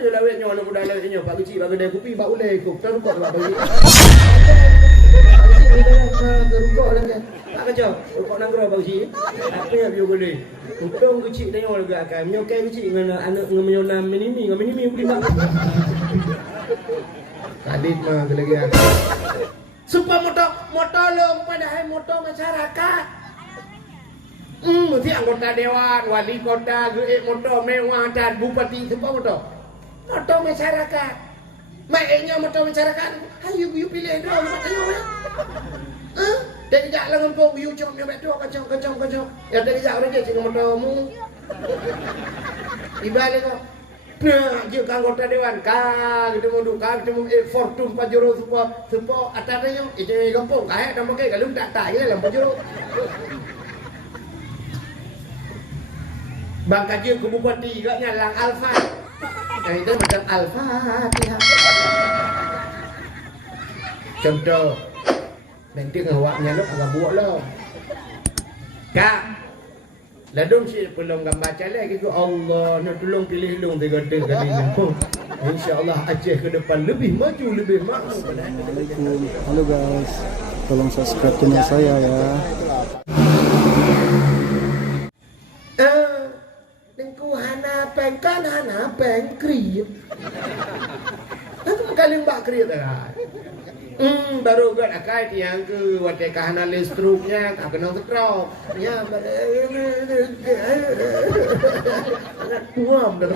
je lawetnya nak budak lawetnya pak kecil bagi dia kopi pak ulai kok terukok pak bagi. Terukok lagi. Tak kacau. Rukok nang gro pak kecil. Apa yang dia boleh? Untung kecil tengok lagi akan menyokai kecil dengan anak menyolam minimi beli mak. Kadit mah lagi. Supaya motor long padahal motor masyarakat. Mesti anggota dewan, wali kota, motor mewah dan bupati semua motor masyarakat. Maknya motor masyarakat. Ayo you pilih dong, tengok ya. Dari jak lengan pok you cuma yang betul kacau. Ya dari jak orang je dengan motormu. Ibalik kok. Nah, je anggota dewan ka ketemu Fortune Pajero semua atasnya itu kampung. Kayak nama ke kalau tak je dalam Pajero. Bang kaji ke bupati juga nyalang Alfa. Yang itu macam Al-Fatihah. Contoh, nanti ngawaknya lo agak buat lo. Kak, ladung si pelong gambar lagi ke Allah nak tolong pilih long tiga kali ni. InsyaAllah Aceh ke depan lebih maju, lebih makmur. Assalamualaikum. Halo guys, tolong subscribe channel saya ya. Hana pengkrit. Aku makaling bakrit dah. Baru kan akai tiang ke wate kahana listruknya tak kena stroke. Ya, tuam dah.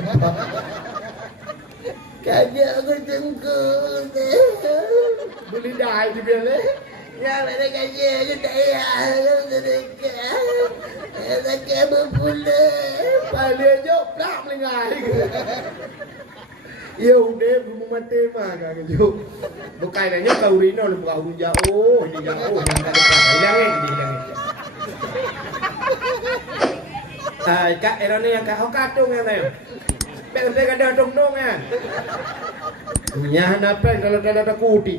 Kaja aku jengkul. Beli dah di bele. Ya, mana kaja aku tak ada kamu pula. Paling jauh tak melengai. Ya udah belum mati mah kan jauh. Bukan nanya kau rino lu bukan jauh, ini jauh yang ada hilangin. Kak erone yang kau katung yang tu. Pek ada dong kan. Nyah apa kalau ada kuti.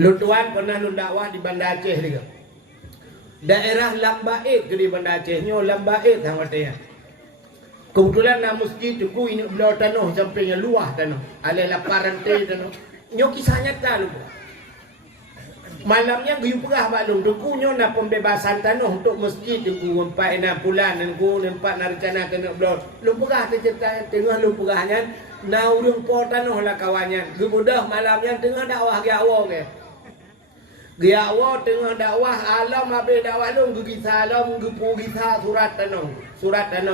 Lu tuan pernah lu dakwah di Banda Aceh juga. Daerah Lambaid di Banda Aceh nyo Lambaid hang watenya. Kebetulan na masjid tu ku ini belau tanah sampingnya luah tanah. Ale laparan te tanah. Nyo kisah nyata lu. Malamnya guyup perah balung duku nyo na pembebasan tanah untuk masjid tu ku 4 bulan dan ku nampak na rencana kena belau. Lu perah te cerita tengah lu perahnya na urang po tanah lah kawannya. Gemudah malamnya tengah dakwah ge awak ke. Dia awak tengah dakwah alam habis dakwah lu gisa alam gepu gisa surat tanah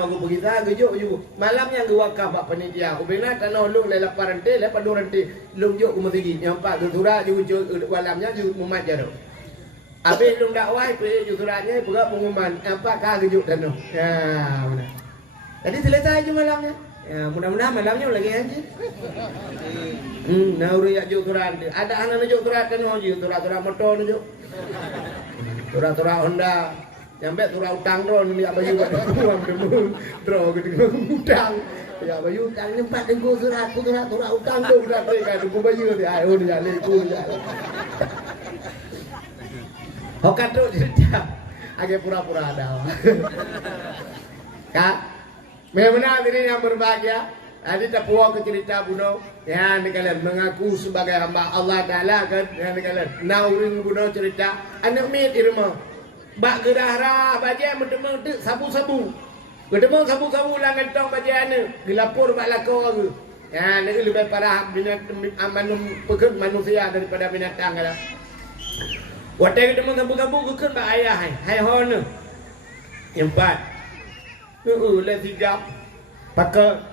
gepu gisa gejuk ju malamnya ge wakaf pak panitia aku bina tanah lu le laparan te le paduran te lu juk ku masjid nyampak ge surat ju malamnya ju mumat jaro habis lu dakwah pe ju suratnya pegak pengumuman apakah gejuk tanah ya mana jadi selesai ju malamnya ya mudah-mudahan malamnya lagi aja. Nauri ya juk surat. Ada anak juk surat kan hoji surat motor juk. Surat Honda. Sampai surat utang ron ni apa juga uang demu. Dro gitu utang. Ya bayu utang nyempat engko surat utang tu surat mereka tu bayu dia. Ayo dia leku dia. Hokat tu cerita. Agak pura-pura ada. Kak, memang diri yang berbahagia. Ada tak puas ke cerita bunuh yang dikalian mengaku sebagai hamba Allah Ta'ala kan yang dikalian naurin bunuh cerita anak mit di rumah bak gerah-gerah bajian bertemu sabu-sabu bertemu sabu-sabu lah ngentong bajian ni dilapor bak lakau aku ya ni lebih parah pekerja manusia daripada binatang kan waktu ketemu sabu-sabu kekun bak ayah hai hon yang 4 lah 3 pakai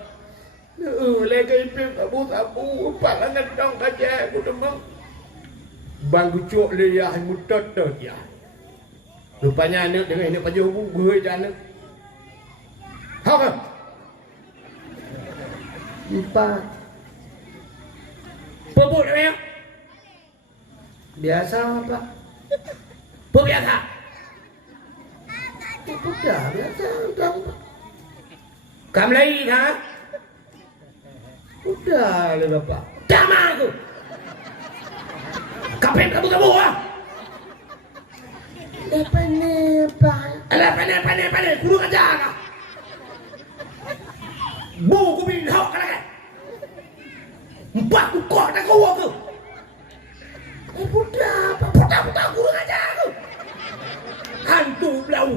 lagi ipin sabu palangan dong kaja aku demang bang gucuk leyah mutot ya rupanya anak dengan ini paju buih dan anak apa 4 pebut ya biasa apa biasa biasa kamu lagi kan udah le bapak. Damar aku. Kapan kamu ah? Pandai. Kurung aja kah? Bu ku bin hok kan? Mbak ku kok tak kau ke? Budak kurung aja tu. Hantu belau.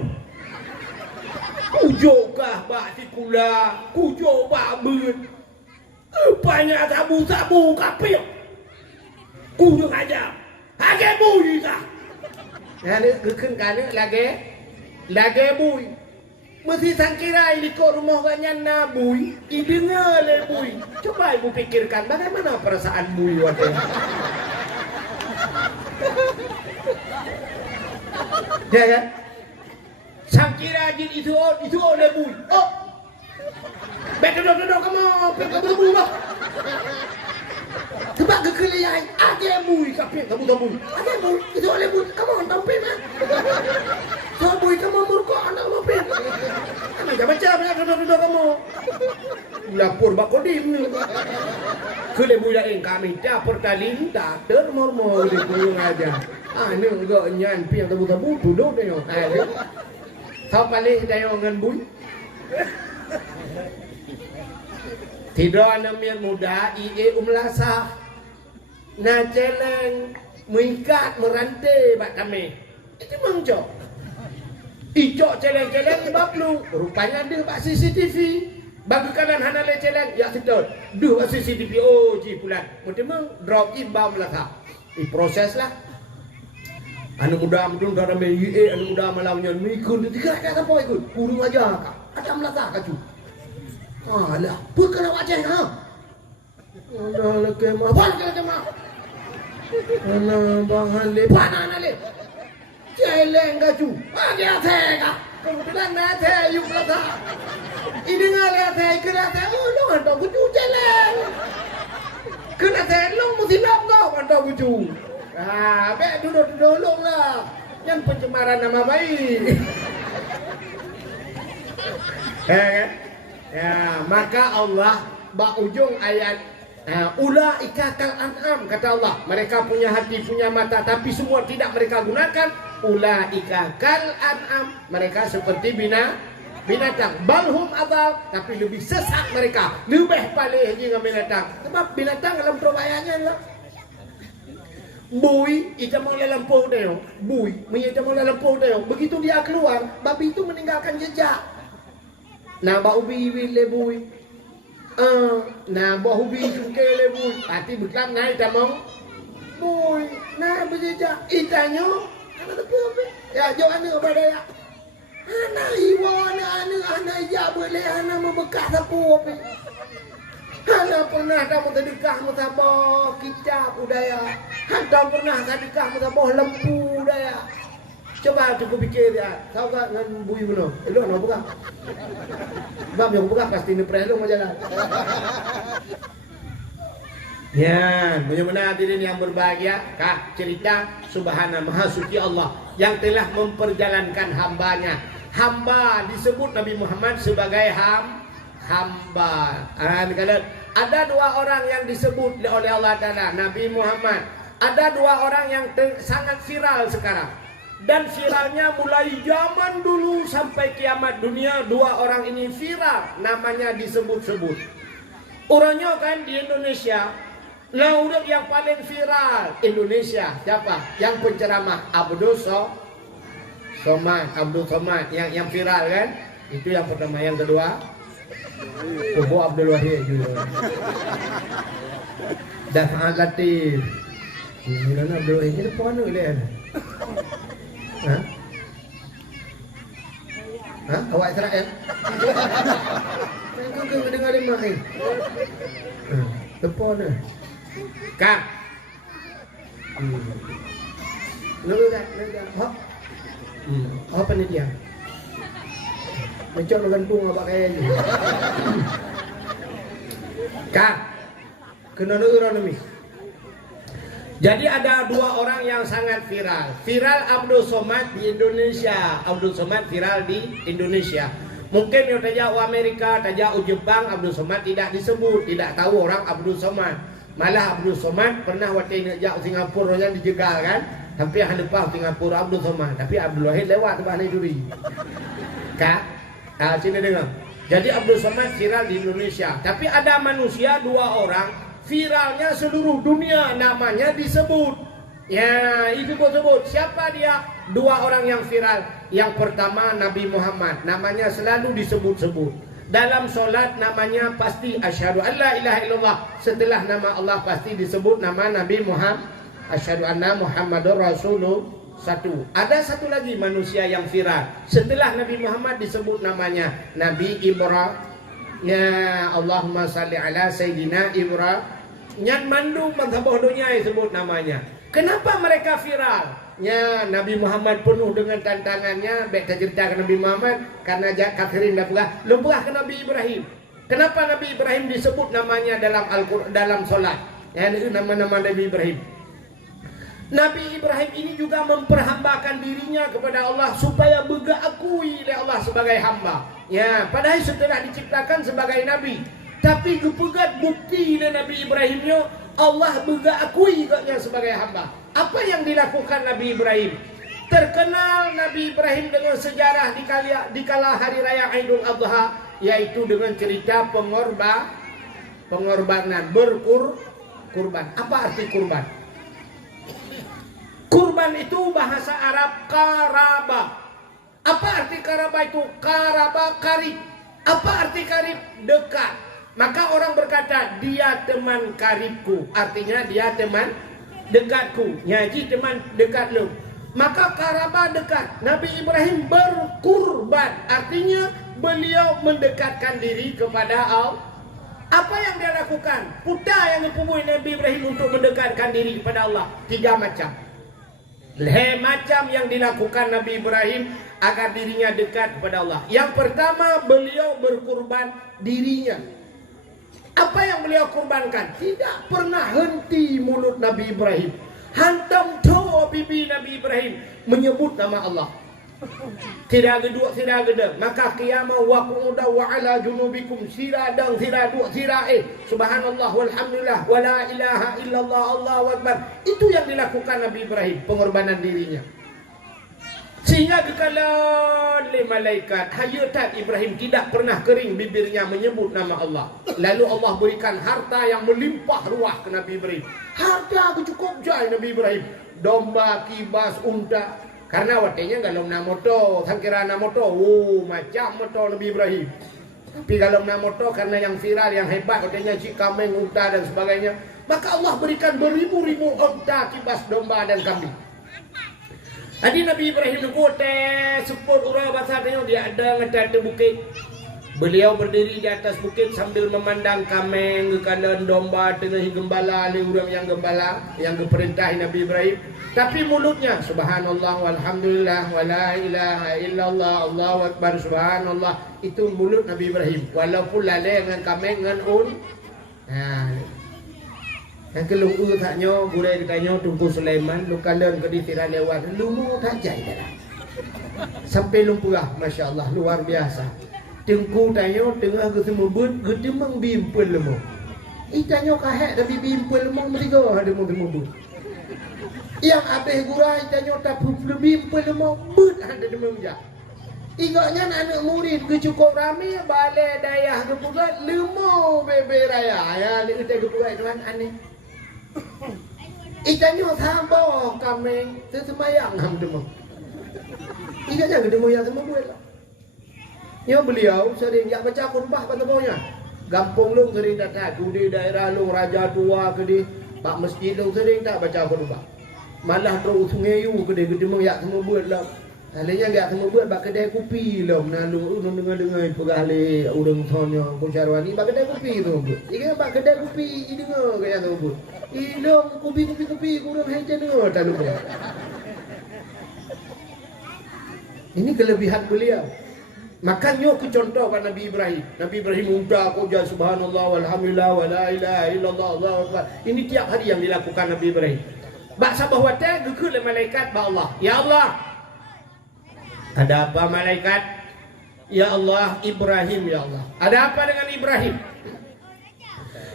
Kujokah bak tikula, kujok bak beun. Banyak sabu kapil. Kurung aja. Hage bui kah? Ya ni keken kan lagi bui. Mesti sangkira ikut rumah banyak na bui. Idengar le bui. Coba ibu pikirkan bagaimana perasaan bui waktu. Ya kan? Sangkira jin itu oleh bui. Oh. Baik duduk kamu, pergi bui bah. Sebab kekelian ada bui kapit kamu bui. Ada bui itu oleh bui. Kamu tampil mah. So bui kamu murko anak kamu pin. Kamu jangan baca duduk kamu. Lapor bakodim ni. Kele bui lain kami dapur talim tak termor di kurung aja. Ni enggak nyan pi tabu duduk dia. Kau paling dia ngan bui. Tidak namanya muda ie umlasa. Na celeng mengikat merantai bak kami. Itu mengcok. Icok celeng-celeng bablu. Rupanya dia bak CCTV. Bagi kanan hana le celeng ya sedot. Duh bak CCTV oh ji pulan. Mendemang drop imbam lah. Proses lah. Anu muda mendung dalam ie anu muda malamnya mikun tiga kata apa ikut. Kurung aja kak. Ada melata kaju. Alah, bukan awak ceng ha. Alah lagi mah, lagi mah. Alah bahan le, mana le? Celeng kaju. Dia tega. Kemudian nanti yuk melata. Ini ngalah tega tega. Oh, lu antau kucu celeng. Kena telong mesti nak kau antau kucu. Be duduk lah. Yang pencemaran nama baik. Kan? Ya, maka Allah bak ujung ayat ulaika kal an'am kata Allah. Mereka punya hati, punya mata tapi semua tidak mereka gunakan. Ulaika kal an'am. Mereka seperti binatang. Balhum adal tapi lebih sesat mereka. Lebih paling dengan binatang. Sebab binatang dalam perbayanya lah. Bui, ita mau lampu dia. Bui, ita mau lampu dia. Begitu dia keluar, babi itu meninggalkan jejak. Nah, bau ubi le bui. Nah, bau ubi cungke le bui. Pati beklam naik tamong. Bui, nah berjejak. Itanyo, anak tepuk. Ya, jauh anak kepada ya. Anak iwa, anak ija boleh anak membekas tepuk. Anak pernah kamu terdekah mutabah kitab budaya. Anak pernah terdekah mutabah lempu budaya. Coba aku fikir ya, kau kan dengan bui mana? Elok nak buka. Bab yang buka pasti ni perlu jalan. Ya, benar-benar hadirin yang berbahagia, Kak cerita Subhana Maha Suci Allah yang telah memperjalankan hambanya. Hamba disebut Nabi Muhammad sebagai hamba. Ada dua orang yang disebut oleh Allah Taala Nabi Muhammad. Ada dua orang yang sangat viral sekarang. Dan viralnya mulai zaman dulu sampai kiamat dunia. Dua orang ini viral, namanya disebut-sebut. Orangnya kan di Indonesia. Nah, udah yang paling viral Indonesia siapa? Yang penceramah Abdul Somad, yang viral kan? Itu yang pertama. Yang kedua Kubu Abdul Wahid juga. Dan Fahad Latif. Ini Abdul Wahid ini apa ni? Hah? Awak Israel? Kau dengar dia main. Tepo ni. Kak. Lega. Hop. Apa ni dia? Macam nak gantung apa kaya ni? Kak. Kena dengar ni. Jadi ada dua orang yang sangat viral. Viral Abdul Somad di Indonesia. Abdul Somad viral di Indonesia. Mungkin yang tajak Amerika, tajak Jepang, Abdul Somad tidak disebut. Tidak tahu orang Abdul Somad. Malah Abdul Somad pernah waktu tajak Singapura yang dijegal kan. Sampai yang lepas Singapura Abdul Somad, tapi Abdul Wahid lewat tempat ni duri. Kak, sini dengar. Jadi Abdul Somad viral di Indonesia, tapi ada manusia 2 orang viralnya seluruh dunia, namanya disebut. Ya, itu gua sebut. Siapa dia? 2 orang yang viral. Yang pertama Nabi Muhammad, namanya selalu disebut-sebut. Dalam solat namanya pasti asyhadu alla ilaha illallah. Setelah nama Allah pasti disebut nama Nabi Muhammad. Asyhadu anna Muhammadur Rasulullah. 1. Ada satu lagi manusia yang viral. Setelah Nabi Muhammad disebut namanya Nabi Ibrahim. Ya Allahumma salli ala Sayyidina Ibrahim. Nyan mandu mazhab dunia disebut namanya. Kenapa mereka viral? Ya, Nabi Muhammad penuh dengan tantangannya. Baik cerita ke Nabi Muhammad karena kafirin dah perah. Lemperah ke Nabi Ibrahim. Kenapa Nabi Ibrahim disebut namanya dalam Al-Quran, dalam solat? Ya, nama-nama Nabi Ibrahim. Nabi Ibrahim ini juga memperhambakan dirinya kepada Allah supaya bergeakui oleh Allah sebagai hamba. Ya, padahal setelah diciptakan sebagai nabi, tapi kepegat bukti oleh Nabi Ibrahimnya Allah bergeakui katnya sebagai hamba. Apa yang dilakukan Nabi Ibrahim? Terkenal Nabi Ibrahim dengan sejarah di kala hari raya Aidul Adha, yaitu dengan cerita pengorbanan kurban. Apa arti kurban? Kurban itu bahasa Arab karaba. Apa arti karaba itu? Karaba karib. Apa arti karib? Dekat. Maka orang berkata dia teman karibku. Artinya dia teman dekatku. Nyaji teman dekat lu. Maka karaba dekat. Nabi Ibrahim berkurban. Artinya beliau mendekatkan diri kepada Allah. Apa yang dia lakukan? Putar yang dipubuhi Nabi Ibrahim untuk mendekatkan diri kepada Allah. 3 macam. Macam yang dilakukan Nabi Ibrahim agar dirinya dekat kepada Allah. Yang pertama, beliau berkurban dirinya. Apa yang beliau kurbankan? Tidak pernah henti mulut Nabi Ibrahim. Hantam to bibi Nabi Ibrahim menyebut nama Allah. Tidak geduk, tidak gedek. Maka qiyamah wa qu'uda wa ala junubikum siradang siraduk sirae. Subhanallah walhamdulillah wa la ilaha illallah Allahu akbar. Itu yang dilakukan Nabi Ibrahim, pengorbanan dirinya. Sehingga dikala oleh malaikat, hayat Ibrahim tidak pernah kering bibirnya menyebut nama Allah. Lalu Allah berikan harta yang melimpah ruah ke Nabi Ibrahim. Harta cukup jai Nabi Ibrahim. Domba, kibas, unta. Karena watenya kalau nak motor, kan kira nak motor, macam motor Nabi Ibrahim. Tapi kalau nak motor karena yang viral, yang hebat, watenya cik kambing, unta dan sebagainya. Maka Allah berikan beribu-ribu unta, kibas, domba dan kambing. Tadi Nabi Ibrahim itu sepuluh orang bahasa dia ada ngecat bukit. Beliau berdiri di atas bukit sambil memandang kambing, kandang domba, tengah gembala, ada orang yang gembala, yang diperintah Nabi Ibrahim. Tapi mulutnya subhanallah walhamdulillah wa la ilaha illallah Allahu akbar subhanallah. Itu mulut Nabi Ibrahim. Walaupun lalai dengan kambing dengan yang kelung taknya burai ditanya Tunku Sulaiman lu kalian ke di tirai lewat lu mau tak jai dah. Sampai lumpurah masya-Allah luar biasa. Tengku tanya tengah ke semua bud gedemang bimpel lemo. Tanya kahek tapi bimpel lemo mereka ada mau bud. Yang habis gurai tanya tak bimpel lemo bud ada demam ja. Igaknya anak murid ke cukup ramai balai dayah ke pugat lemo bebe raya. Ya ni kita ke pugat tuan aneh. Ikannya sambal kambing sesemayang ham demam. Ikannya gedemo yang semua buat lah. Ya beliau sering yang baca khutbah pada bawahnya. Gampung lu sering datang di daerah lu raja tua ke di pak masjid lu sering tak baca khutbah. Malah terus sungai yu ke di gedemo yang semua buat lah. Salahnya enggak semua buat bak kedai kopi lah menalu dengar pegale urang thonya Kucarwani bak kedai kopi tu. Ikan bak kedai kopi dengar kaya tu bu. Ilong kopi kurang hai dengar tak lupa. Ini kelebihan beliau. Makanya aku contohkan Nabi Ibrahim. Nabi Ibrahim muda koja subhanallah walhamdulillah wa la ilaha illallah Allahu akbar. Ini tiap hari yang dilakukan Nabi Ibrahim. Bak sabah wata gekul le malaikat ba Allah. Ya Allah. Ada apa malaikat? Ya Allah, Ibrahim ya Allah. Ada apa dengan Ibrahim?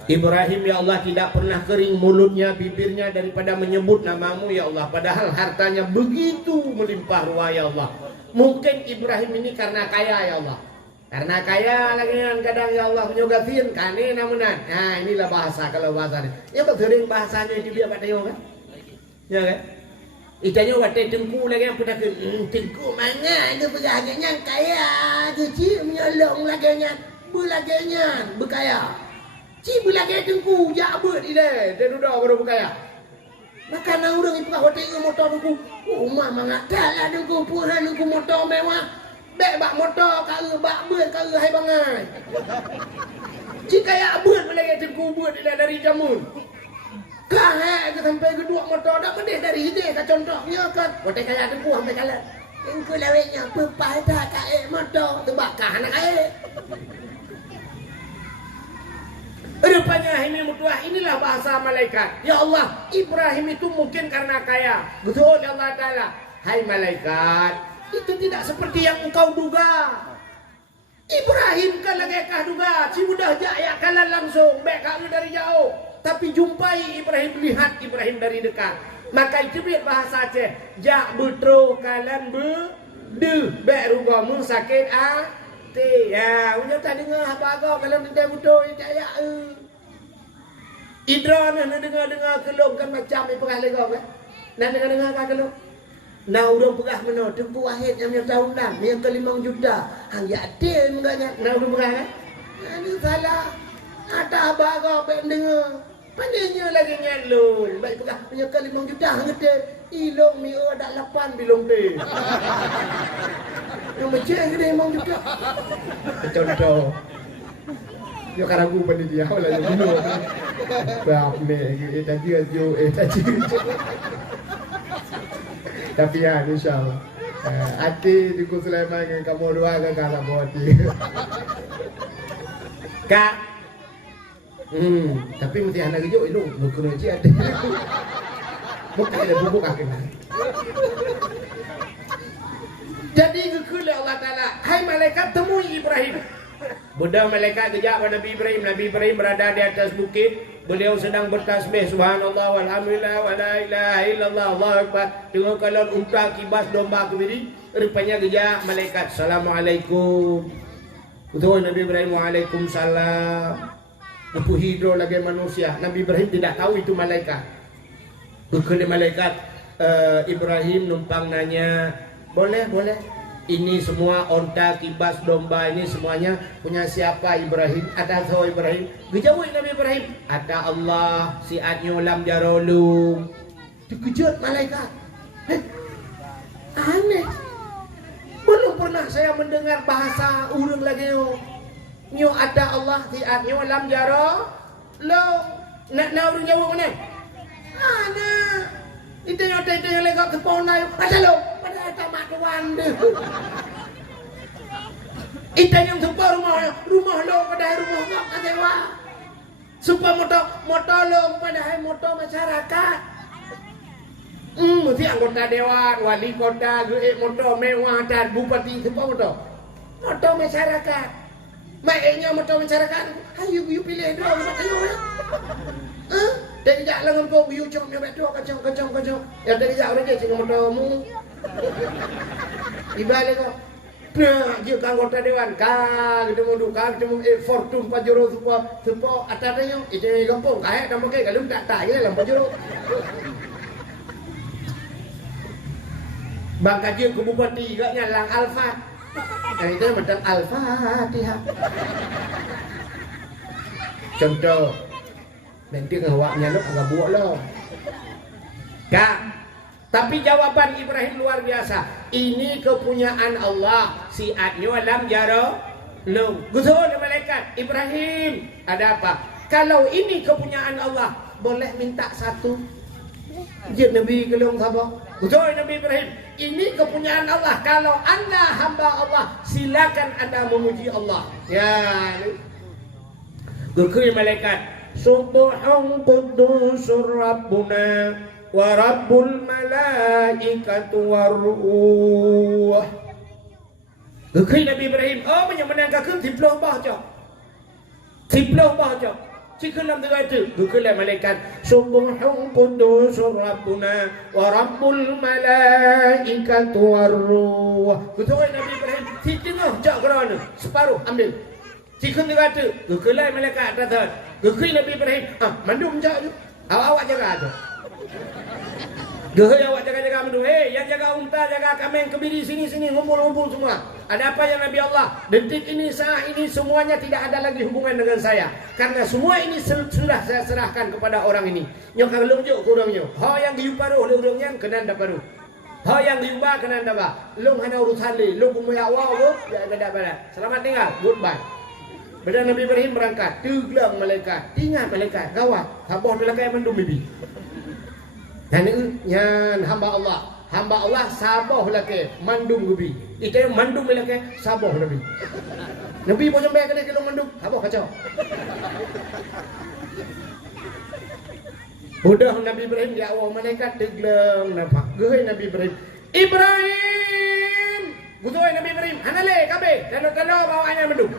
Ibrahim ya Allah tidak pernah kering mulutnya, bibirnya daripada menyebut namamu ya Allah. Padahal hartanya begitu melimpah ruah ya Allah. Mungkin Ibrahim ini karena kaya ya Allah. Karena kaya lagi kan kadang ya Allah menyogafin kane namunan. Nah inilah bahasa kalau bahasa ini. Ya betul bahasanya itu biar pada kan. Ya kan? Itanya waktu tengku lagi yang pernah tengku mana itu beraganya kaya kecil menyolong lagi belaganya berkaya. Cibu lagi tengku jabut ide dia duduk baru berkaya. Maka nak orang itu kau tengok motor aku, rumah mengata lah tengku puran tengku motor mewah. Bek bak motor kau bak ber kau hai bangai. Jika ya ber lagi tengku ber ide dari jamun. Kahek ke sampai kedua motor dah pedih dari sini kan contohnya kan. Kau tengok kaya tengku sampai kalah. Tengku lawetnya pepai dah kae motor terbakar anak kae. Rupanya ini mutuah inilah bahasa malaikat. Ya Allah, Ibrahim itu mungkin karena kaya. Betul ya Allah Ta'ala. Hai malaikat, itu tidak seperti yang engkau duga. Ibrahim kan lagi kah duga. Si mudah jaya kalah langsung. Baik kamu dari jauh. Tapi jumpai Ibrahim, lihat Ibrahim dari dekat. Maka itu biar bahasa Aceh. Jak betro kalan de. Baik rugamu sakit ya, punya tak dengar apa kau kalau tidak betul tak ya. Idra nak dengar kelong kan macam ni pegah lego kan. Nak dengar apa kelong? Nah urang pegah meno tengku wahid yang tahun dah, yang ke 5 juta. Hang ya adil menganya. Nah urang pegah kan. Ini salah. Ada apa kau ben dengar? Pandainya lagi nyalun. Baik pegah punya ke 5 juta hang gede. Ilong mi ada 8 bilong deh. Yang macam gede emang juga. Contoh. Yo karagu pada dia lah yang dulu. Bap ni tadi ajo tadi. Tapi ya insyaallah. Hati di Sulaiman dengan kamu dua kan kalau mau hati. Kak. Tapi mesti anak hijau itu bukan aja ada. Bukan ada bubuk akan. Jadi kekula Allah Ta'ala. Hai malaikat temui Ibrahim. Budak malaikat kejap pada Nabi Ibrahim. Nabi Ibrahim berada di atas bukit. Beliau sedang bertasbih. Subhanallah walhamdulillah wa la ilaha illallah Allahu Akbar. Tengok kalau unta kibas domba kebiri. Rupanya kejap malaikat. Assalamualaikum. Betul Nabi Ibrahim waalaikumsalam. Lempu hidro lagi manusia. Nabi Ibrahim tidak tahu itu malaikat. Kekula malaikat Ibrahim numpang nanya. Boleh. Ini semua onta, kibas, domba ini semuanya punya siapa Ibrahim? Ada tahu Ibrahim? Gejawab Nabi Ibrahim. Ada Allah, siatnya lam jarolum. Dikejut malaikat. Aneh. Belum pernah saya mendengar bahasa urang lagi. Nyo ada Allah, siatnya lam jarolum. Nak urang jawab mana? Aneh. Itu yang legak ke ponai. Pasal pada tamat tuan deh. Itu yang sumpah rumah lo pada rumah kau kadewa. Sumpah motor lo pada motor masyarakat. Mesti anggota dewan, wali kota, motor mewah dan bupati sumpah motor masyarakat. Mainnya motor masyarakat. Ayo pilih dua motor ya. Dari jak lengan kau biu cong dia betul kacang. Ya dari jak orang je sing motormu. Ibalik kau. Nah, dia anggota dewan ka ketemu Fortune Pajero semua atatnya itu kampung kayak kamu kayak kalau tak ya dalam Pajero. Bang kaji ke bupati juga nyalang Alfa. Yang itu macam Al-Fatihah. Contoh nanti ngawaknya lo agak buat lo. Kak, tapi jawaban Ibrahim luar biasa. Ini kepunyaan Allah. Siatnya alam jaro lo. Betul malaikat Ibrahim. Ada apa? Kalau ini kepunyaan Allah, boleh minta satu. Jid Nabi kelong sabar. Betul Nabi Ibrahim. Ini kepunyaan Allah. Kalau anda hamba Allah, silakan anda memuji Allah. Ya. Gekui malaikat. Subhan qudusur Rabbuna wa Rabbul malaikatu warruh. Gekui Nabi Ibrahim. Oh, menang kakak tiploh bah je. Cikalam tengah itu. Bukalah malaikat. Subuhun kudusur Rabbuna wa Rabbul malaikatu warruh. Kutuai Nabi Ibrahim. Tengah jak kerana. Separuh ambil. Cikun tengah itu. Bukalah malaikat atas. Gukui Nabi Ibrahim. Mandum jak tu. Awak jaga tu. Gehoi awak jaga-jaga mandum. Yang jaga unta, jaga kambing, kebiri sini-sini, ngumpul-ngumpul semua. Ada apa ya Nabi Allah? Detik ini, saat ini semuanya tidak ada lagi hubungan dengan saya. Karena semua ini sudah saya serahkan kepada orang ini. Nyok kalau juk kurangnya. Ha yang giu paruh le urangnya kena nda paruh. Ha yang giu ba kena nda ba. Long hana urusan le, long punya awak ya ada pada. Selamat tinggal. Goodbye. Bila Nabi Ibrahim berangkat, teglang malaikat, ingat malaikat, gawat, habah dia lakai mandum bibi. Yan hamba Allah sabah lakai mandum bibi. Itu mandum lakai sabah Nabi. Nabi pun sampai kena kilo mandum, habah kacau. Udah Nabi Ibrahim ya Allah malaikat teglang nampak. Gehoi Nabi Ibrahim. Ibrahim. Gutoi Nabi Ibrahim, hanale kabe, talo-talo bawanya mandum.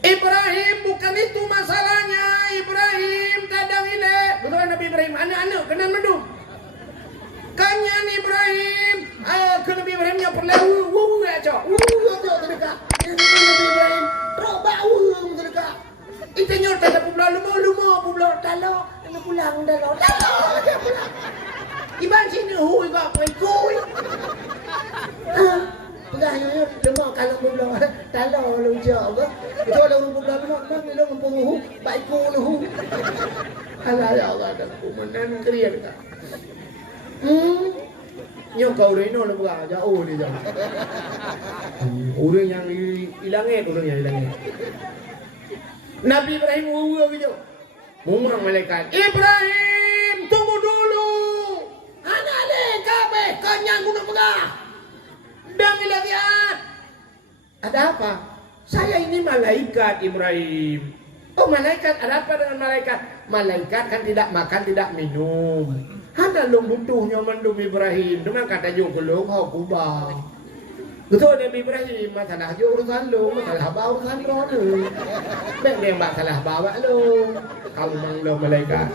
Ibrahim bukan itu masalahnya. Ibrahim tadang ile. Betul Nabi Ibrahim. Anak-anak kena mendung. Kanyan Ibrahim. Ke Nabi Ibrahimnya perlu. Aja. Aja terdekat. Nabi Ibrahim. Roba terdekat. Itu nyor tak ada pulang. Lumah pulang. Talo. Kena pulang. Talo. Aja pulang. Iban sini. Hui kak. Kui. Pegang yang lemah kalau belum talau lu jauh ke itu orang belum nak ni lu mempunyai baik ku Allah ya Allah dan kumanan kriya dekat nyo kau reno lu pegang jauh dia jauh orang yang hilangnya Nabi Ibrahim gitu mumrang malaikat Ibrahim tunggu dulu anale kabe kanyang guna pegang dan lihat ada apa? Saya ini malaikat Ibrahim. Oh malaikat, ada apa dengan malaikat? Malaikat kan tidak makan, tidak minum. Ada lu butuhnya mandum Ibrahim. Cuma kata juga lu kau kubang. Betul Nabi Ibrahim masalah je urusan lu, masalah apa urusan lu. Baik dia masalah bawa lu. Kamu manglo malaikat.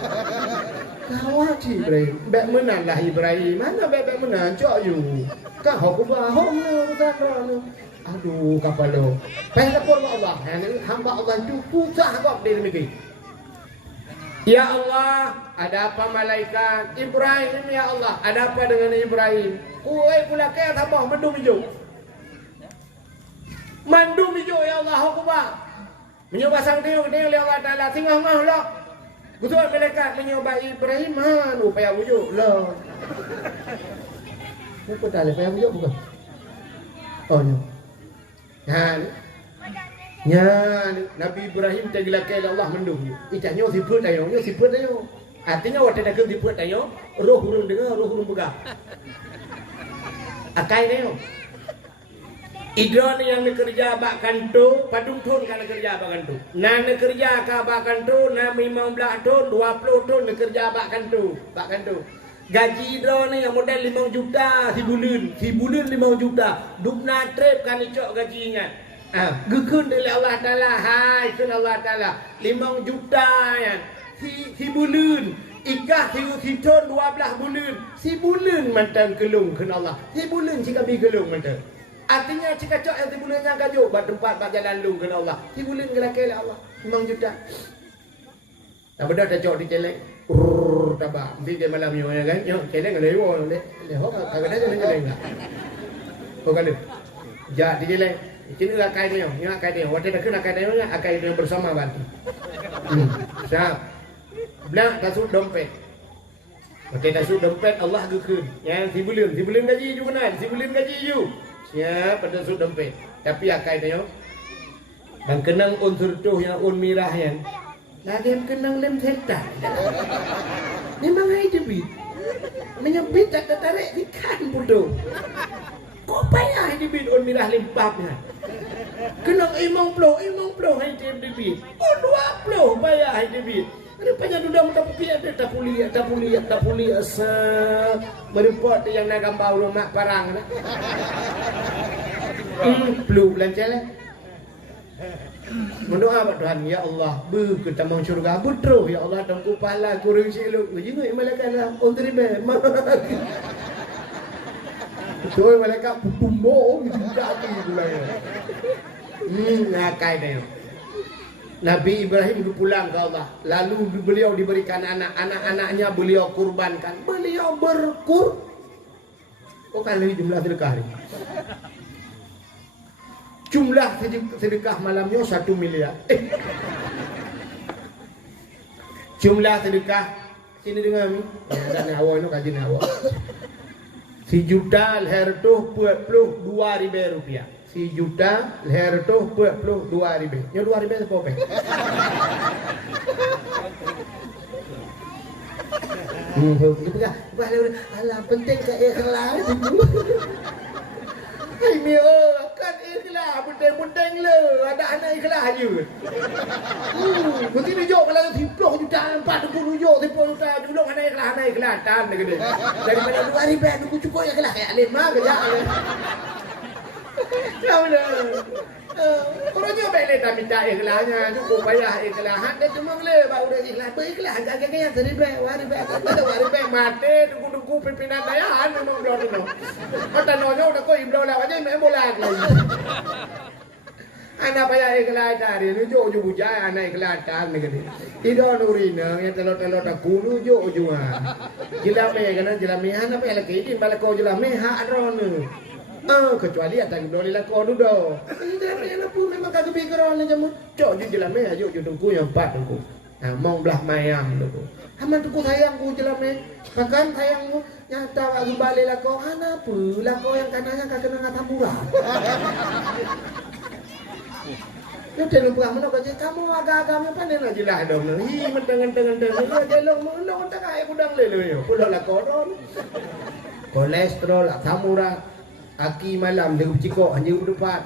Kawat Ibrahim, baik menanlah Ibrahim. Mana baik menan cok you. Kau aku bohong urusan lu. Aduh kapal lu. Baik lapor Allah. Hamba Allah itu susah kok di negeri. Ya Allah, ada apa malaikat? Ibrahim ya Allah, ada apa dengan Ibrahim? Oi pula kaya tambah mandum hijau. Mandum hijau ya Allah Akbar. Menyoba sang tengok ya Allah Taala tinggal mahlo. Betul malaikat menyoba Ibrahim upaya wujud lah. Bukan tali upaya wujud bukan. Oh no. Nabi Ibrahim teglakai Allah mendung. Itanya siput ayo. Artinya waktu nak siput ayo, roh hurung dengar, roh hurung pegang. Akai ayo. Idron yang kerja bak kanto, padung ton kan kerja bak kanto. Nak kerja ka bak kanto, na 15 ton, 20 ton kerja bak kanto. Gaji idron yang modal 5 juta si bulan 5 juta. Dupna trip kan icok gajinya. Gekun dari Allah Taala, hai kun Allah Taala 5 juta ya. Si bulan ikah si ton 12 bulan. Si bulan mantan kelung kun Allah. Si bulan jika bi kelung mantan. Artinya jika cok yang si bulan yang kajo buat tempat buat jalan lung kun Allah. Si bulan gerakai Allah 5 juta. Tak benda dah cok di celeng. Tabak. Nanti dia malam ni kan. Yo celeng lewo le. Leho kadang-kadang celeng enggak. Kau kan. Ja di celeng. Kini akai dia, waktu dah kena akai dia bersama bantu. Siap. Belah kasut dompet. Waktu kasut dompet Allah gekun. Yang si bulan gaji juga kan, si bulan gaji you. Siap pada kasut dompet. Tapi akai dia. Dan kenang unsur tuh yang mirah yang. Lagi yang kenang lem setan. Memang hai debit. Menyebit tak tertarik ikan bodoh. Kau payah debit mirah limpahnya. Kenang imong ploh hai debit. 20 payah hai debit. Rupanya dudang tak pulia asa merepot yang nak gambar rumah parang. Ploh belanja lah. Berdoa pada Tuhan, ya Allah, ke tamang syurga, betul ya Allah, tangku pala kurang siluk. Juga malaikat lah, on terima. Betul malaikat bumbung jadi pula ya. Nakai dia. Nabi Ibrahim itu pulang ke Allah. Lalu beliau diberikan anak-anaknya beliau kurbankan. Beliau Oh kali jumlah sedekah ni. Jumlah sedekah malamnya 1 miliar. Jumlah sedekah sini dengar ni. Dan awak ni kaji awak. 1 juta leher tu 42,000 rupiah. 1 juta leher tu 42,000. Nya 2,000 apa pe? Alah penting ke ikhlas. Hai mio kan ikhlas penting le ada anak ikhlas je. Mesti tunjuk kalau 10 juta 40 juta dulu anak ikhlas tan dia. Daripada 2,000 tunggu cukup ikhlas kayak 5 kerja. Ya benar. Orangnya baik tak minta ikhlasnya cukup payah ikhlasan dia cuma le baru dah ikhlas berikhlas agak yang seribai waribai mati tunggu pimpinan dayahan memang belum tu. Kata nonyo udah kau ibro lah aja main bola lagi. Anak payah ikhlas cari nuju bujai anak ikhlas kan negeri. Ido nurina yang telur tak kunu jo ujungan. Jelame kan jelame anak payah lagi ini balik kau jelame hak adron. Kecuali ada yang boleh lakukan dulu. Jelame yang pun memang kagak pikiran aja mu. Cok je jelame aja jo tunggu yang 4 tunggu. Mau belah mayam dulu. Aman tunggu sayangku jelame. Bahkan sayangmu nyata lagi balik lakukan anak pun lakukan yang kanannya kagak kena tamura. Lu jangan buka mana kau kamu agak-agaknya pandai nak jelah dong. Hi menteng-menteng. Lu jelong menong tak kayak udang lele yo. Pulau lah koron. Kolesterol, tamura, aki malam dia ciko anjing berdepan.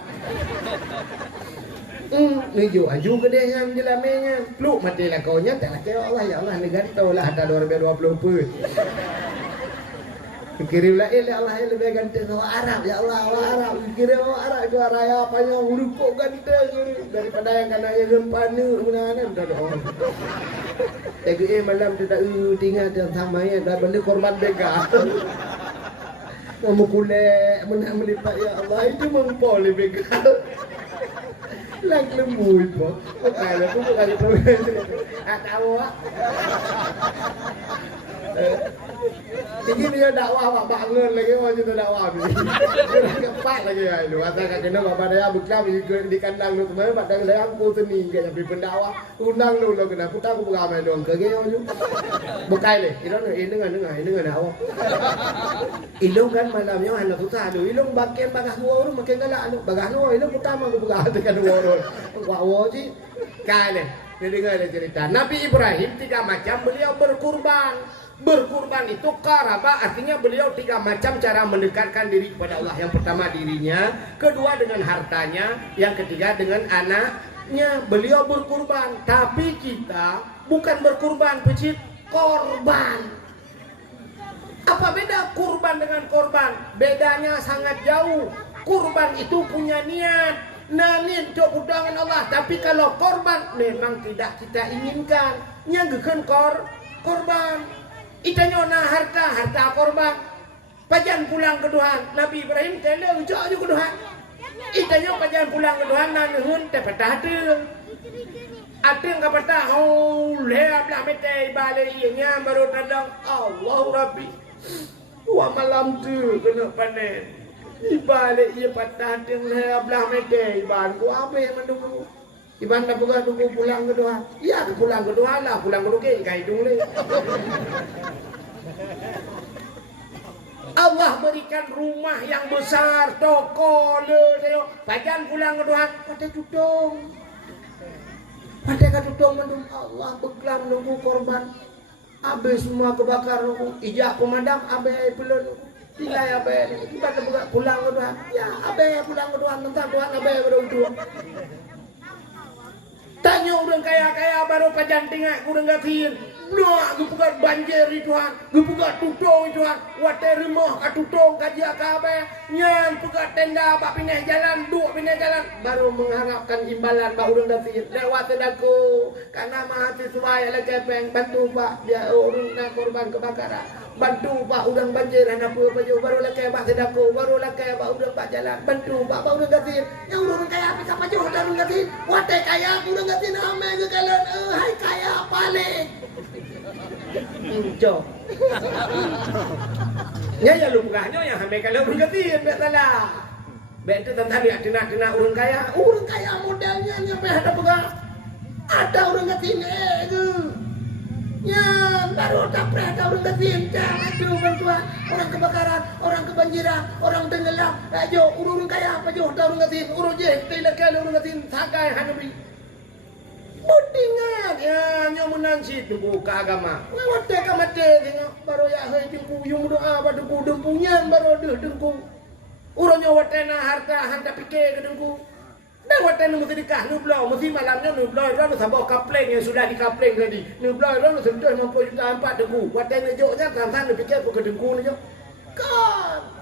Nuju aju ke dia yang jelamenya. Lu mati lah kau nya tak lah ya Allah negara tahu lah ada 2020 pun. Kirim lah Allah lebih ganteng orang Arab ya Allah Arab kirim orang Arab itu raya panjang urupok ganteng daripada yang kena yang gempana mana dah orang. Tapi malam tidak tinggal dan samanya dah benda korban begal. Memukulek menang melipat ya Allah itu mempol begal. Lang lembu itu. Kalau aku bukan itu. Tahu ah. Ini dia dakwah bangun lagi orang itu dakwah ni. Kepat lagi lu. Asal kena bapak dia bukan di kandang lu kemarin padang saya aku seni ke tapi pendakwah undang lu kena putar aku beramai dong ke geo lu. Bukai le. Ini dengan awak. Ilung kan malamnya anak susah tu. Ilung bagian bagah gua tu makin galak lu. Bagah lu ilung pertama aku bagah tekan gua tu. Gua je. Kale. Dia dengar cerita Nabi Ibrahim 3 macam beliau berkurban. Berkurban itu karaba artinya beliau 3 macam cara mendekatkan diri kepada Allah. Yang pertama dirinya, kedua dengan hartanya, yang ketiga dengan anaknya. Beliau berkurban, tapi kita bukan berkurban, pecit korban. Apa beda kurban dengan korban? Bedanya sangat jauh. Kurban itu punya niat. Niat untuk undangan Allah, tapi kalau korban memang tidak kita inginkan. Nyanggeun korban. Itanya na harta korban. Pajan pulang ke Tuhan. Nabi Ibrahim tele ucap je ke Tuhan. Itanya pajan pulang ke Tuhan na nuhun te patah tu. Ateng ka patah le ablah mete balik ianya baru tadang Allah Rabbi. Wa malam tu kena panen. Ibalik ia patah teng le ablah mete iban ku apa yang menunggu. Iban dah tunggu pulang ke Tuhan. Ya pulang ke Tuhan lah, pulang ke Tuhan kai dulu. Allah berikan rumah yang besar, toko le, pajan pulang ke Tuhan, pada tutung. Pada tutung menung Allah beklam nunggu korban. Habis semua kebakar nunggu, ijak pemadam abe pelun. Tinggal abe, kita pulang ke Tuhan. Ya abe pulang ke Tuhan, tentang Tuhan abe berujung. Tanya orang kaya-kaya baru pajan tinggal kurang gakin. Nah, gepugat banjir Tuhan, gepugat tutong Tuhan, watai remah tutong kajia kabe, nyan pugat tenda bak pindah jalan, duk pindah jalan, baru mengharapkan imbalan bak urang dasi lewat tedaku, karena mahasiswa yang lagi peng bantu Pak dia urang nak korban kebakaran, bantu Pak urang banjir anak apa je, baru lagi bak tedaku, baru lagi bak urang bak jalan, bantu Pak bak urang dasi, yang urang kaya apa siapa je urang dasi, watai kaya urang dasi nama ke kalian, hai kaya paling. Cok. Ya lu bukannya yang hamil kalau berganti bet salah. Bet itu tentang dia kena orang kaya modalnya nyampe ada pegang. Ada orang gatin itu. Ya, baru dapet ada orang gatin. Aduh bantuan orang kebakaran, orang kebanjiran, orang tenggelam. Ayo urun kaya apa jo ada orang gatin. Urun je tidak kalau orang gatin sagai hanabi. Budingan ya nyomunan situ buka agama. Ngawate ka mate tengok baru ya hai dengku yung doa pada ku dengkunya baru dengku. Uronyo watena harta hanta pikir ke dengku. Dan watena mesti dikah nublau mesti malamnya nublau ro sabok kapleng yang sudah dikapleng tadi. Nublau ro sentuh 60 juta 4 dengku. Watena joknya kan pikir ke dengku ni jo. Kan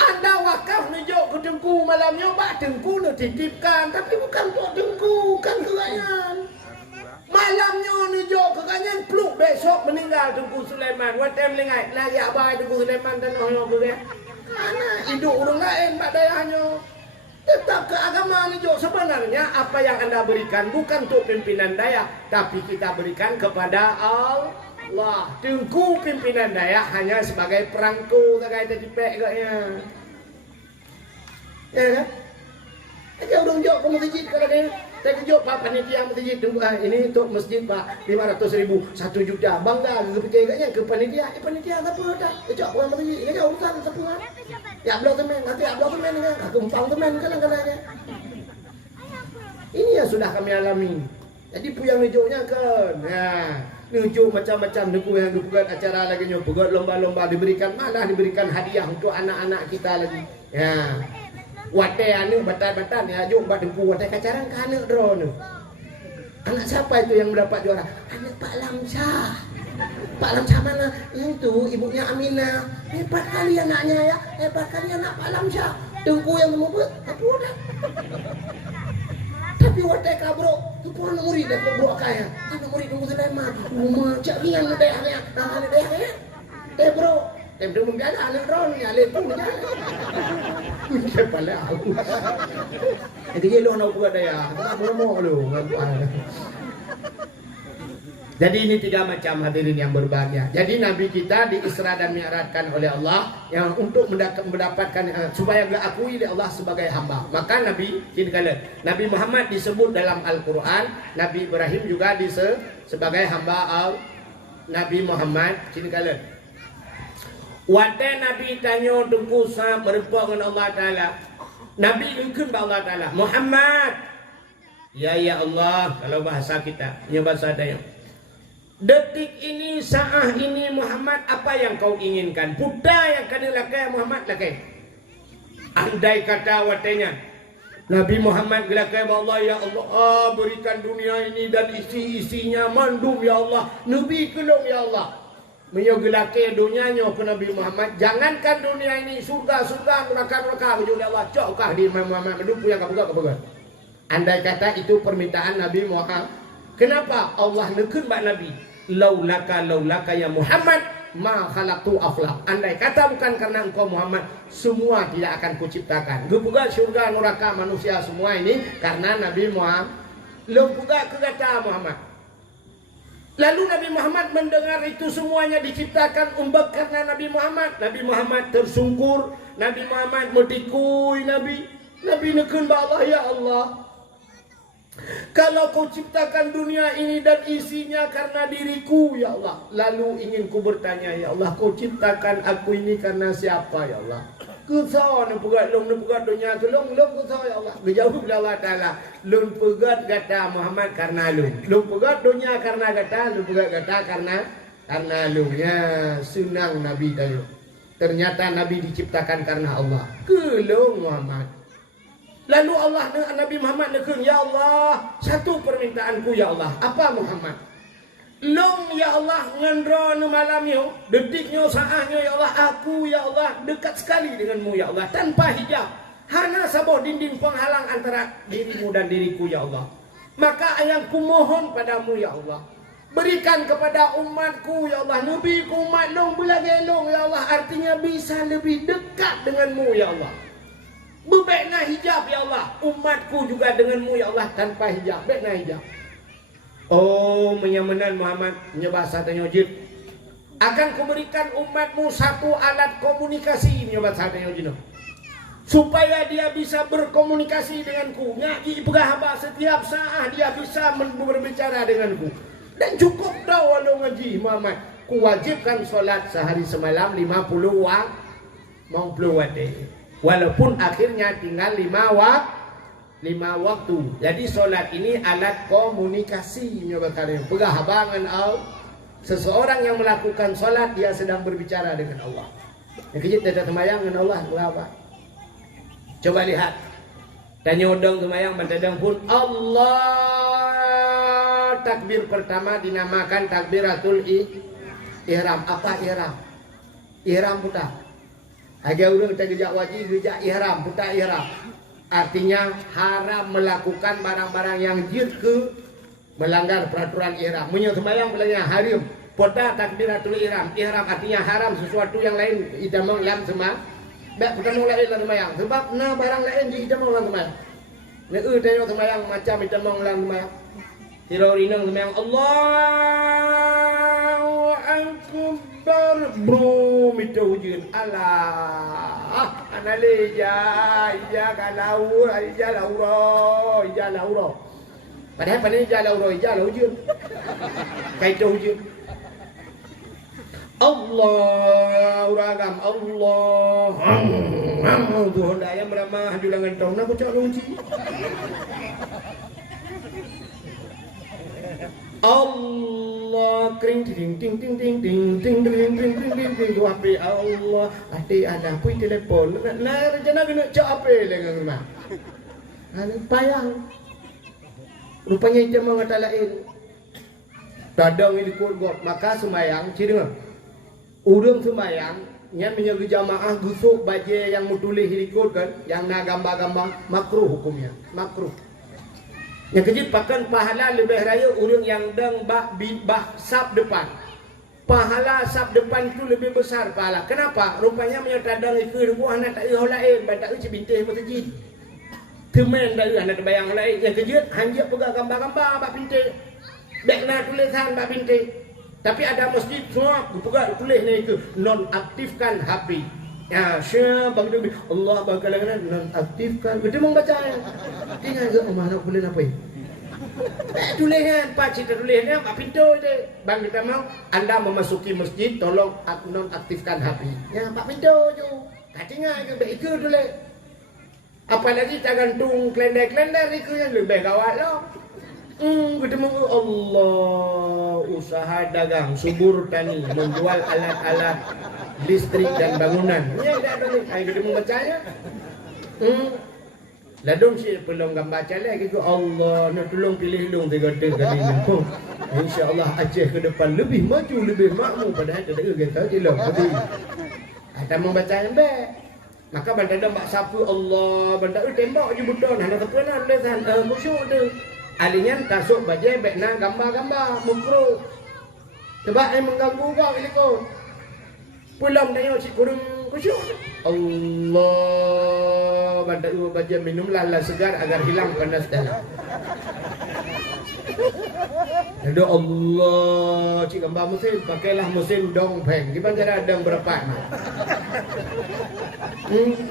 Anda wakaf nunjuk ke dengku malamnya bak dengku nak titipkan tapi bukan untuk dengku kan kelayan. Malamnya nunjuk ke kanyan peluk besok meninggal dengku Sulaiman. Watem lengai layak baik dengku Sulaiman dan orang ke mana hidup orang lain bak dayahnya. Tetap ke agama nunjuk sebenarnya apa yang Anda berikan bukan untuk pimpinan daya tapi kita berikan kepada Allah. Dengku pimpinan daya hanya sebagai perangko tak kata dipek katnya. Ya kan? Aja urang jok ke masjid kalau dia. Saya kejut Pak panitia masjid tunggu ini untuk masjid Pak 500.000 1 juta. Bangga kepikir katnya ke panitia. Panitia apa dah? Kejut orang masjid. Ini kan urusan sepuan. Ya blok temen, nanti blok temen kan. Aku umpang temen kadang-kadang. Ini yang sudah kami alami. Jadi puyang nujuknya kan. Nah, nujuk macam-macam deku yang buat acara lagi buat lomba-lomba diberikan malah diberikan hadiah untuk anak-anak kita lagi. Ya. Watai anu batan-batan ya jom buat deku watai kacaran ke anak drone. Anak siapa itu yang mendapat juara? Anak Pak Lamsyah. Pak Lamsyah mana? Yang itu ibunya Aminah. Hebat kali anaknya ya. Hebat kali anak Pak Lamsyah. Dengku yang membuat apa udah. Tapi watai kabro, tu pun anak murid dah bro kaya. Anak murid nunggu Sulaiman. Rumah cak riang ada ya. Anak dia ya. Teh bro, teh bro mungkin ada anak drone ya lepung dia. Kepala aku. Itu je lu nak buat daya. Tak mau lu ngapai. Jadi ini 3 macam hadirin yang berbahagia. Jadi Nabi kita di Isra dan Mi'rajkan oleh Allah yang untuk mendapatkan supaya diakui oleh Allah sebagai hamba. Maka Nabi Nabi Muhammad disebut dalam Al-Quran, Nabi Ibrahim juga sebagai hamba Nabi Muhammad. Wadah Nabi tanya tunggu sah berpuak dengan Allah Ta'ala. Nabi mungkin Allah Ta'ala Muhammad. Ya Allah. Kalau bahasa kita, ini bahasa daya. Detik ini, saat ini Muhammad, apa yang kau inginkan? Buddha yang kena lakai Muhammad lakai. Andai kata watanya Nabi Muhammad gelakai Allah, ya Allah, berikan dunia ini dan isi-isinya mandum ya Allah. Nabi kelong ya Allah. Menyogelakai dunianya ke Nabi Muhammad. Jangankan dunia ini, surga, neraka kecuali Allah. Cokkah di Muhammad mendupu yang kabuka. Andai kata itu permintaan Nabi Muhammad. Kenapa Allah nekun bak Nabi? Laulaka ya Muhammad ma khalaqtu aflaq. Andai kata bukan karena engkau Muhammad, semua tidak akan kuciptakan. Gebuga surga, neraka, manusia semua ini karena Nabi Muhammad. Lembuga kata Muhammad. Lalu Nabi Muhammad mendengar itu semuanya diciptakan karena Nabi Muhammad. Nabi Muhammad tersungkur, Nabi Muhammad medikui Nabi nekun ba Allah, ya Allah. Kalau kau ciptakan dunia ini dan isinya karena diriku ya Allah, lalu ingin ku bertanya ya Allah, kau ciptakan aku ini karena siapa ya Allah? Kusau nak pegat dunia tu long kusau ya Allah. Dijawab oleh Allah Taala, long pegat kata Muhammad karena long pegat dunia karena kata, long pegat kata karena lu ya. Senang Nabi tayo. Ternyata Nabi diciptakan karena Allah. Kelong Muhammad. Lalu Nabi Muhammad nekun, ya Allah, satu permintaanku ya Allah. Apa Muhammad? Long ya Allah ngendro nu malam yo, detiknya saahnya ya Allah, aku ya Allah dekat sekali denganmu ya Allah tanpa hijab. Hana saboh dinding penghalang antara dirimu dan diriku ya Allah. Maka yang kumohon padamu ya Allah, berikan kepada umatku ya Allah, nabi umat long belagelong ya Allah, artinya bisa lebih dekat denganmu ya Allah. Bebekna hijab ya Allah, umatku juga denganmu ya Allah tanpa hijab, bekna hijab. Oh menyamanan Muhammad nyebasa tanyojid, akan kuberikan umatmu satu alat komunikasi nyebasa tanyojid, supaya dia bisa berkomunikasi denganku. Ngaji pegahaba setiap saat dia bisa berbicara denganku. Dan cukup dah walau ngaji Muhammad, kuwajibkan solat sehari semalam 50 waktu. Walaupun akhirnya tinggal 5 waktu. Jadi solat ini alat komunikasi nyoba kalian. Pegahabangan seseorang yang melakukan solat dia sedang berbicara dengan Allah. Yang kejut tidak temayang dengan Allah berapa? Coba lihat. Dan nyodong temayang bantadang pun Allah. Takbir pertama dinamakan takbiratul ihram. Apa ihram? Ihram putar. Agak urang kita gejak wajib gejak ihram, putar ihram. Artinya haram melakukan barang-barang yang jirke, melanggar peraturan ihram. Munyo sembahyang bilangnya haram. Poda takbiratul ihram. Ihram artinya haram sesuatu yang lain idamong lam semua. Bak idamong lain lam sembahyang. Sebab nah barang lain di idamong lam sembahyang. Nek tengok sembahyang macam idamong lam sembahyang. Hirorinang sembahyang Allahu Akbar. Bro itu hujud Allah. Analeja ija kalau ija lauro. Padahal pada ija lauro ija hujud. Kai itu hujud. Allah uragam Allah. Tuhan daya meramah julangan tahun aku cak uji. Allah kring ting ting ting ting ting ting ting ting ting ting ting tu ape Allah ati ada kui telefon na rencana kena cak ape dengan rumah anu payah rupanya dia mengatalain dadang ini kurgot maka semayang ciri urang semayang nya menjaga jamaah gusuk baje yang mutulih ikut kan yang na gambar-gambar makruh hukumnya makruh. Yang kejut pakan pahala lebih raya orang yang dang bah sab depan. Pahala sab depan itu lebih besar pahala. Kenapa? Rupanya menyatadang ikut buah anak tak ihol lain, tak uci bintih masjid. Temen dari anak bayang lain. Yang kejut hanya pegang gambar-gambar bak bintih. Bekna tulisan bak bintih. Tapi ada masjid semua pegang tulis ni itu nonaktifkan HP. Ya, syah bagi Nabi Allah bakalan nonaktifkan. Betul membaca ya. Tinggal ke rumah nak boleh apa ya? Tulisan, pak cerita tulisnya, pak pintu je. Bang kita mau, anda memasuki masjid, tolong nonaktifkan HP. Ya, pak pintu je. Tak tinggal ke, baik ke tulis. Apalagi tak gantung klender-klender itu yang lebih gawat lah. Ketemu Allah usaha dagang subur tani menjual alat-alat listrik dan bangunan. Ya tidak ada ni. Ai ketemu bacanya. Ladung si belum gambar lagi ke Allah nak tolong pilih long tiga kali ni pun. Insya-Allah Aceh ke depan lebih maju lebih makmur padahal tak ada kita jelok tadi. Ada membaca yang baik. Maka bandar mak sapu Allah bandar tembak je betul hana terkenal lesan musyuk tu. Alingan tasuk bajai bekna gambar-gambar mukro. Sebab ai mengganggu kau ikut. Pulang tengok si kurung kusyuk. Allah bandar bajai minumlah la segar agar hilang panas dalam. Ada Allah cik gambar mesin pakailah mesin dongpeng. Gimana cara dong berapa ni?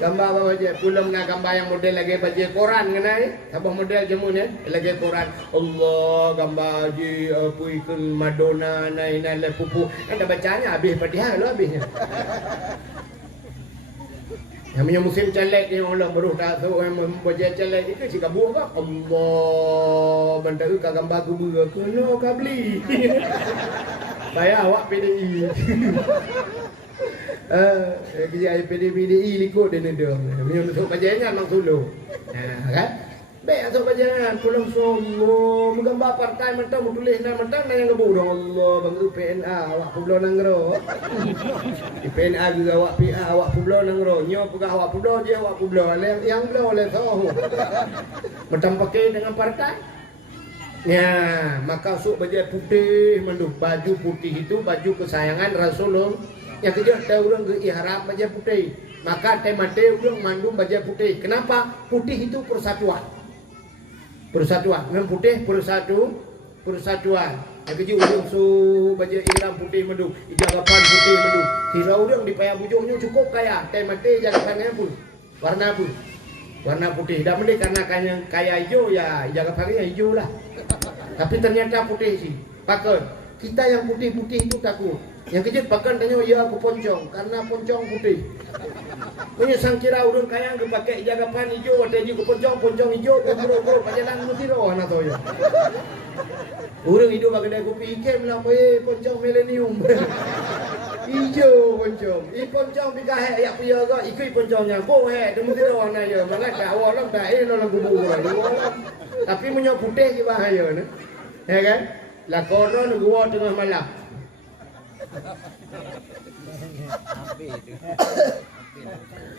Gambar apa aja? Pulang dengan gambar yang model lagi baca Quran kenai. Apa model jemu ni? Lagi Quran. Allah gambar je apa ikon Madonna nai le pupu. Ada bacanya habis Fatihah lo habisnya. Yang punya musim celek ni orang baru tak tahu yang membaca celek itu cik kabur apa? Allah bantai ka gambar kubu ke no kabli. Saya awak PDI. Kerja PDI likut dia dong. Punya untuk bacanya memang solo. Kan? Baik untuk bajangan pulang somo menggambar partai mentang tulis mentang yang gebuk dong Allah bang PNA awak pulau nanggro PNA juga awak PA awak pulau nanggro nyo pegah awak pulau je awak pulau yang pulau oleh tahu mentang pakai dengan partai ya maka sok baju putih menduk baju putih itu baju kesayangan Rasulullah yang kedua ada orang ke ihram baju putih maka temate orang mandum baju putih kenapa putih itu persatuan dengan putih persatuan yang kedua orang su baju ihram putih menduk jagapan putih menduk kira orang di payah bujungnya cukup kaya temate jagapannya pun warna putih dah mending karena kaya hijau ya jagapannya hijau lah tapi ternyata putih sih pakai kita yang putih-putih itu takut yang kecil pakai tanya ya aku poncong karena poncong putih punya sangkira urang kaya ke pakai jagapan hijau ada juga poncong hijau bro pajalan mutiro anak toh ya urang hidup pakai kopi ikem lah poncong milenium hijau poncong poncong pikahe ya punya ga ikut poncongnya ko demu tiro anak ya malah dak walam dak lalang kubu tapi punya putih ke bahaya ya kan lah koron gua tengah malam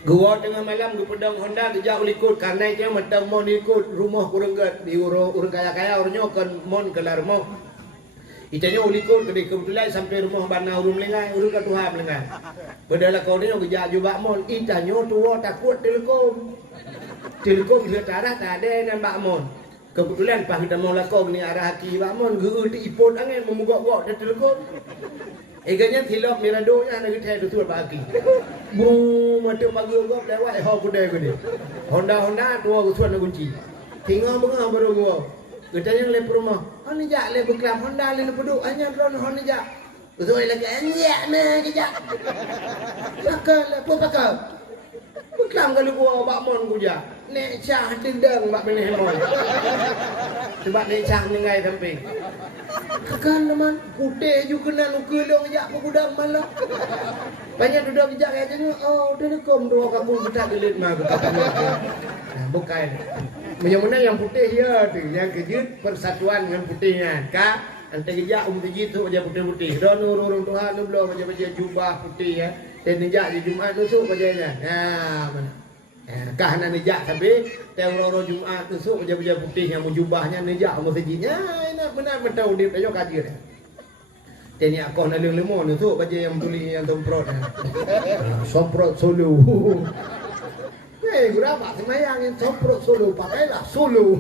gua tengah malam gua pedang Honda kejak ulikut karena itu medang mon ikut rumah kurang di urang kaya-kaya orangnya kan mon kelar mo itanya ulikut kebetulan sampai rumah bana urung lengai urung ka Tuhan lengai bedala kau ni kejak juga mon itanya tua takut telekom dia tarah tak ada nambah mon kebetulan pas kita mau lakon ni arah haki bamon geu di ipon angin memugak-gak di telekom eganya thilop miradonya nak kita tu bagi bu mati bagi gop lewat ho kuda gede Honda tua kusuan kunci tinggal bengah baru gua gedanya le rumah ani jak le beklam Honda le peduk anya drone Honda jak betul lagi anya na jak pakal beklam kalau gua bakmon gua nek cah tendang bak benih moy sebab nek cah nengai samping kan teman putih juga kena nukulong jak pegudang malah banyak duduk jak aja oh telekom dua kampung kita gelit mah bukan mana yang putih ya tu yang kejut persatuan dengan putihnya ka ante gejak tiji tu aja putih-putih don urung Tuhan tu belum baca jubah putih ya dan nejak di Jumaat tu bajanya nah mana kahana nejak tapi teoro Jumaat esok baju putih yang jubahnya nejak masjidnya enak benar tahu dia ayo kaji dah tanya aku nak lemon esok baju yang tuli yang tomprot somprot solo berapa semayang yang somprot solo pakailah solo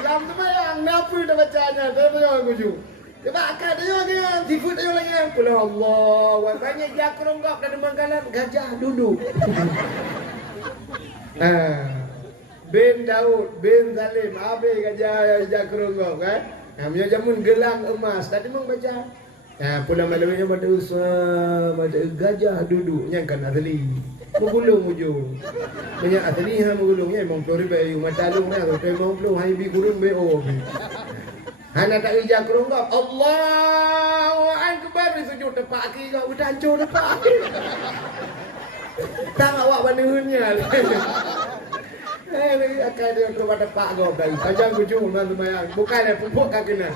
dalam semayang napu dah bacanya saya aku ju Coba akad dia kan, tikut dia lagi. Pulau Allah, banyak jakronggok dan Manggalan gajah duduk. Bin Daud, bin Salim, abe gajah jakronggok kan. Namanya jamun gelang emas. Tadi memang baca. Pulau malamnya pada usah, pada gajah duduk. Yang kan asli. Menggulung ujung. Banyak asli yang menggulungnya. Memang peluri bayu. Matalung lah. Memang peluri haibi gulung B.O. Hana tak ijak kerunggap. Allahu Akbar. Sujud tepak kaki kau. Udah hancur tepak. Tak awak bandingnya. Akan dia keluar tepak kau. Kajang kujung. Bukan dia pupuk kakinya.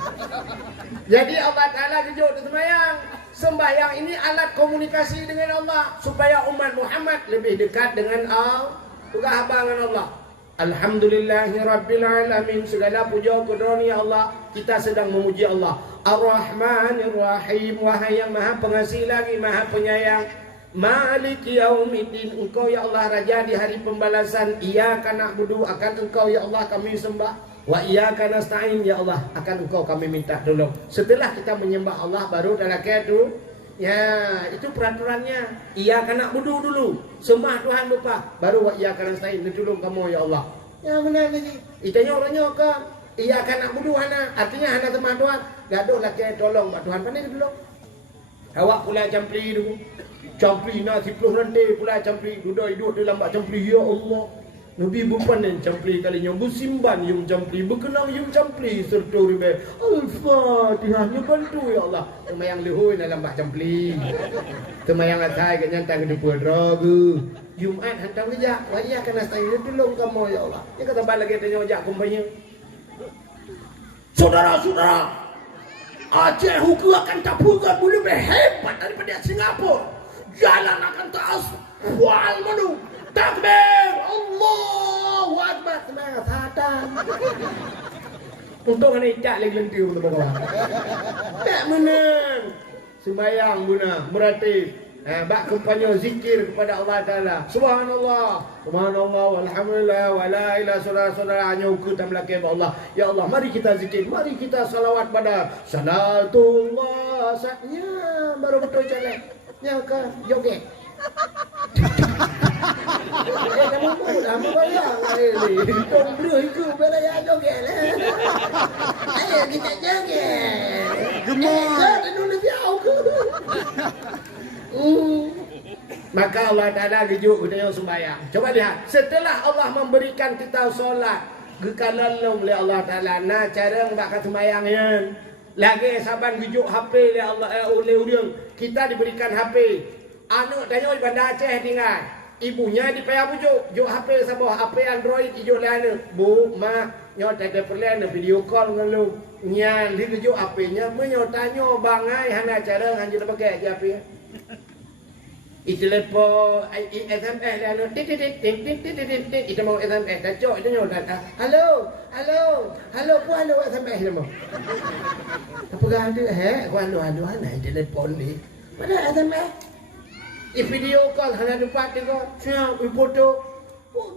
Jadi Allah Ta'ala kejut semayang. Sembahyang ini alat komunikasi dengan Allah. Supaya umat Muhammad lebih dekat dengan Allah. Juga habangan Allah. Alhamdulillahirrabbilalamin. Segala puja kedroni Allah. Kita sedang memuji Allah. Ar-Rahmanir-Rahim. Wahai yang maha pengasih lagi maha penyayang. Maliki yaumiddin. Engkau ya Allah Raja di hari pembalasan. Iyyaka na'budu. Akan engkau ya Allah kami sembah. Wa iyyaka nasta'in. Ya Allah akan engkau kami minta tolong. Setelah kita menyembah Allah baru dalam itu. Ya, itu peraturannya. Iyyaka na'budu dulu. Sembah Tuhan lupa. Baru wa iyyaka nasta'in. Tolong kamu ya Allah. Ya benar ni. Itanya orangnya ke iyyaka na'budu hana. Artinya hana sembah Tuhan. Gaduh laki tolong Pak Tuhan pandai dulu. Awak pula campli dulu. Campli nak 10 rantai pula campli. Duduk hidup dalam bak campli ya Allah. Nabi bukan yang campli kalinya busimban yung campli berkenang yung campli serta ribe Al-Fatihah bantu ya Allah temayang lehoy dalam bak campli temayang atai ke nyantang ke depan ragu Jumat hantar kerja, wajah kena saya tolong kamu ya Allah. Dia kata balik lagi tanya wajah kumpulnya. Saudara-saudara, Aceh hukum akan tapungan boleh lebih hebat daripada Singapura. Jalan akan terus wal menu. Takbir, Allahu Akbar, semangat hatan. Untung ada ikat lagi lentir untuk bawa. Tak menang. Sembayang guna, meratib. Bak kempanya zikir kepada Allah Ta'ala. Subhanallah, subhanallah, walhamdulillah, wa la ilaha saudara-saudara hanya ukur dan melaki Allah. Ya Allah, mari kita zikir, mari kita salawat pada salatullah. Saatnya baru betul jalan. Ya ke joget. Kamu pun apa bayang ini? Tong beli ke bela ya joget lah. Ayo kita joget. Gemar. Indonesia ke? Maka Allah Ta'ala gejuk kita yang sembahyang. Coba lihat, setelah Allah memberikan kita solat, gekalan oleh Allah Ta'ala, nah cara membakar sembahyangnya. Lagi saban gejuk HP oleh Allah oleh orang, kita diberikan HP. Anak tanya di Bandar Aceh tinggal, ibunya di payah bujuk, juk HP sabah HP Android ijuk lana. Bu, mak, nyo tak ada perlahan video call dengan lu. Nyan, dia gejuk HP-nya, menyo tanya bangai hana cara hanya pakai HP. Telepon SMS dia anu tik itu mau SMS dah cok itu nyodan halo ku halo SMS dia mau apa ganti ku halo ana telepon ni mana SMS video call hana dapat dia siap foto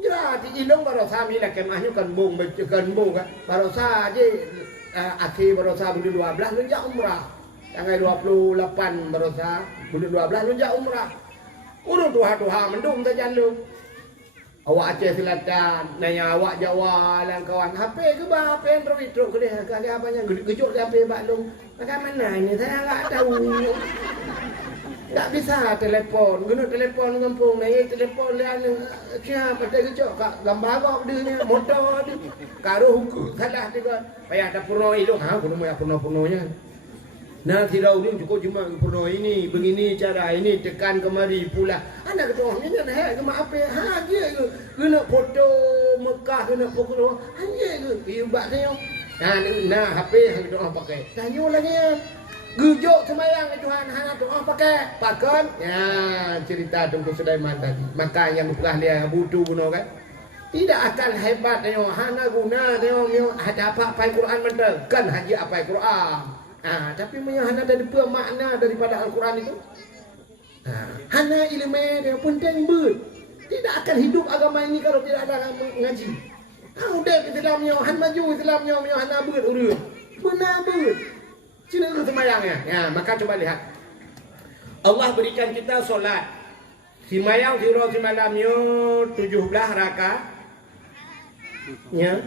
jelas ilong baru sami lah kemahnya kan bung kan baru saja akhir baru sah bulan 12 lunjak umrah tanggal 28 baru sah bulan 12 lunjak umrah. Urut tuha mendung tak jalan. Awak Aceh Selatan, nanya awak Jawa dan kawan. HP ke bah, HP Android teruk ke dia. Kali apanya gejut dia HP baklung. Bagaimana ini saya enggak tahu. Tak bisa telepon, guna telepon kampung ni, telepon dia ni. Siapa tak gejut kat gambar kau dia ni, motor dia. Karo hukum salah dia kan. Payah tak purno ilung, kuno moya purno-purnonya. Nah, tidak udin cukup cuma purno ini, begini cara ini tekan kemari pula. Anak ketua ni kan cuma apa? Dia ke guna foto Mekah guna foto. Hanya ke ibat saya. Nah, HP hang doa pakai. Tanya lagi ya. Gujok sembahyang Tuhan hang doa pakai. Pakon. Ya, cerita Tunku Sulaiman tadi. Maka yang telah dia butuh guna kan. Tidak akan hebat tengok hana guna tengok ada apa Quran mental kan haji apa Quran. Tapi hana ada dua makna daripada Al-Quran itu. Hana ilmu dia penting ber. Tidak akan hidup agama ini kalau tidak ada mengaji. Udah Islamnya, han maju Islamnya, hana ber urut. Benar ber. Cina itu semayangnya. Ya, maka coba lihat. Allah berikan kita solat. Simayang siro simalamnya 17 rakaat. Ya.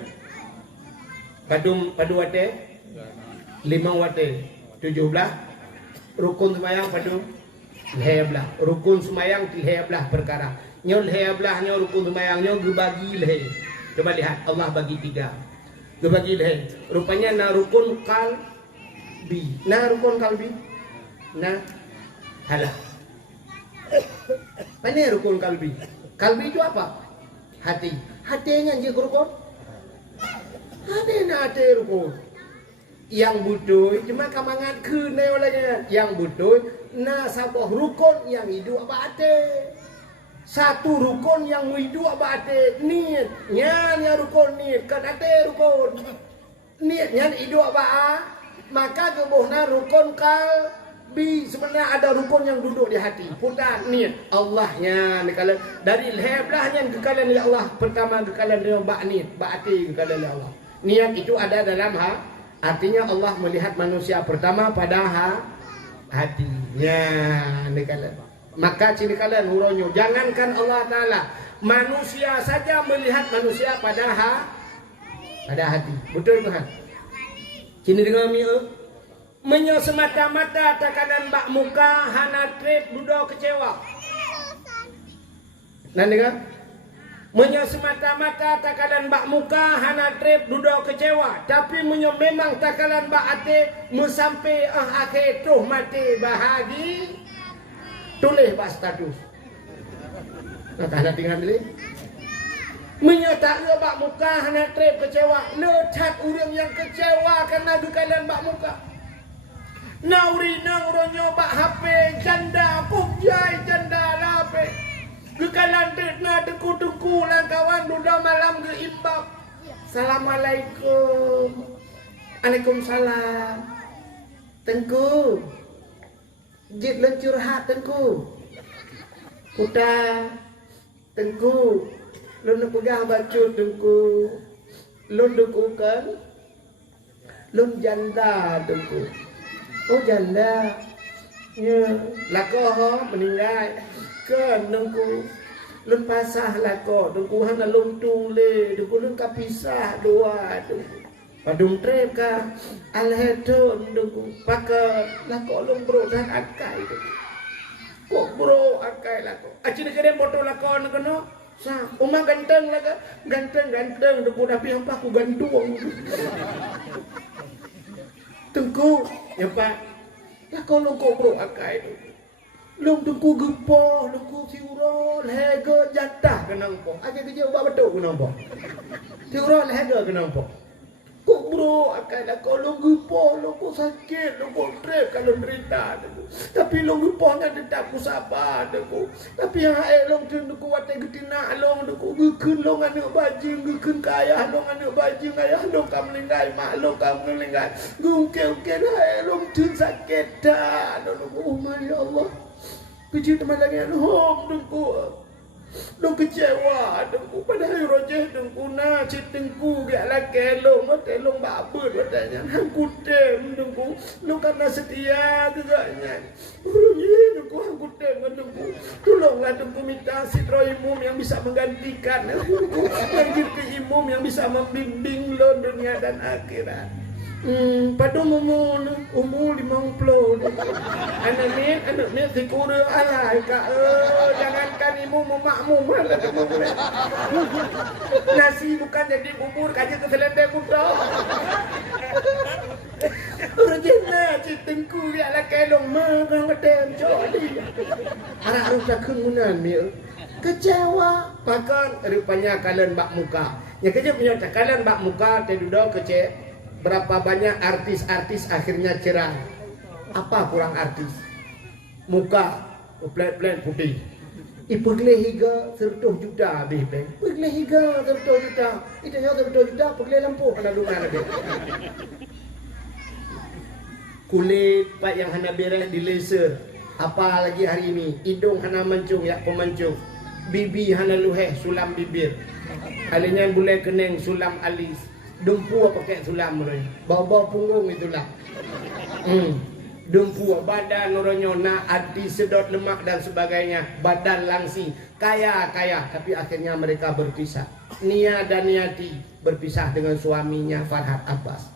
Padu wate. 5 wate 17 rukun sembahyang padu 11 rukun sembahyang 13 perkara nyol 13 nya rukun sembahyang nya dibagi leh. Coba lihat Allah bagi 3 dibagi leh. Rupanya na rukun kalbi halah mana rukun kalbi itu apa? Hatinya je rukun hati rukun yang butuh cuma kamangan ke olehnya yang butuh na sabah rukun yang hidup abate satu rukun yang hidup abate niat nya rukun niat kan ate rukun niatnya hidup apa maka kebuhna rukun kalbi sebenarnya ada rukun yang duduk di hati putar niat Allahnya kalau dari heblahnya kekalian ya Allah pertama kekalian dengan niat hati kekalian ya Allah niat itu ada dalam artinya Allah melihat manusia pertama pada hatinya. Maka ciri kalian huronyo. Jangankan Allah Ta'ala. Manusia saja melihat manusia pada hati. Betul bukan? Cini dengan miu. Menyo semata-mata takanan bak muka hana trip dudo kecewa. Nah dengar? Menyo semata-mata takalan bak muka hana trip duduk kecewa tapi menyo memang takalan bak ate musampai akhir tuh mati bahagi tulis bak status Nah, tak nak tinggal ni. Menyatakan bak muka hana trip kecewa. Lecat orang yang kecewa karena dukalan bak muka. Nauri ronyo bak HP janda pujai janda lape. Dukalan tetna teku-teku lah kawan duda malam ke imbab. Assalamualaikum. Waalaikumsalam. Tengku. Jit lencur hat tengku. Kuda. Tengku. Lun nak pegang baju tengku. Lun dukukan. Lun janda tengku. Oh janda. Ya. Lako ho meninggal. Kan tengku. Lun pasah lako. Tengku hana lun tung le. Tengku lun kapisah dua tengku. Padung trep ka. Alhedon tengku. Pakai lako lun bro dan akai tengku. Kok bro akai lako. Aci nak kena foto lako nak kena. Sa, umah ganteng lah kan? Ganteng, depu tapi apa aku gantung. Tengku, ya Pak. Lah kalau kau bro akai tu. Long tengku gempoh, tengku siurol, hega jatah kenang po. Aja kerja ubah betul kenang po. Siurol hega kenang po. Kok bro akai lah kalau gempoh, lo kau sakit, lo kau trip kalau derita tu. Tapi long gempoh kan tetap ku sabar tu. Tapi yang long tu ku watai getina long tu gekun long anak bajing gekun kaya long anak bajing ayah long kam lenggai mak long kam lenggai. Gungke dah long tu sakit dah. Oh ya Allah. Kecil teman lagi home tu. Long kecewa tengku padahal rojeh tengku na citengku gak laki long long babut katanya hangku tem tengku long karena setia gegaknya rojeh tengku hangku tem tengku tolonglah tengku minta sitro imum yang bisa menggantikan tengku lanjut ke imum yang bisa membimbing lo dunia dan akhirat. Pada umur 50 anak ni sikura alai kak jangankan ibu memakmum lah nasi bukan jadi bubur kaji ke selendang muda rejena citengku ya lah kelong magang kedem joli anak haruslah kemunan ni kecewa bahkan rupanya kalian bak muka ya kerja punya kalian bak muka tedudo kece. Berapa banyak artis-artis akhirnya cerah. Apa kurang artis? Muka plan putih. Ipegle higa 100 juta bebe. Ipegle higa 100 juta. Itu ya 100 juta pegle lampu kana dungan lagi. Kulit pak yang hana beres di laser. Apa lagi hari ini? Hidung hana mencung ya pemancung. Bibi hana luheh sulam bibir. Alinya bulai keneng sulam alis. Dumpu pakai sulam orang. Bawa punggung itulah. Dumpu badan orangnya nak hati sedot lemak dan sebagainya. Badan langsing. Kaya. Tapi akhirnya mereka berpisah. Nia dan Niati berpisah dengan suaminya Farhad Abbas.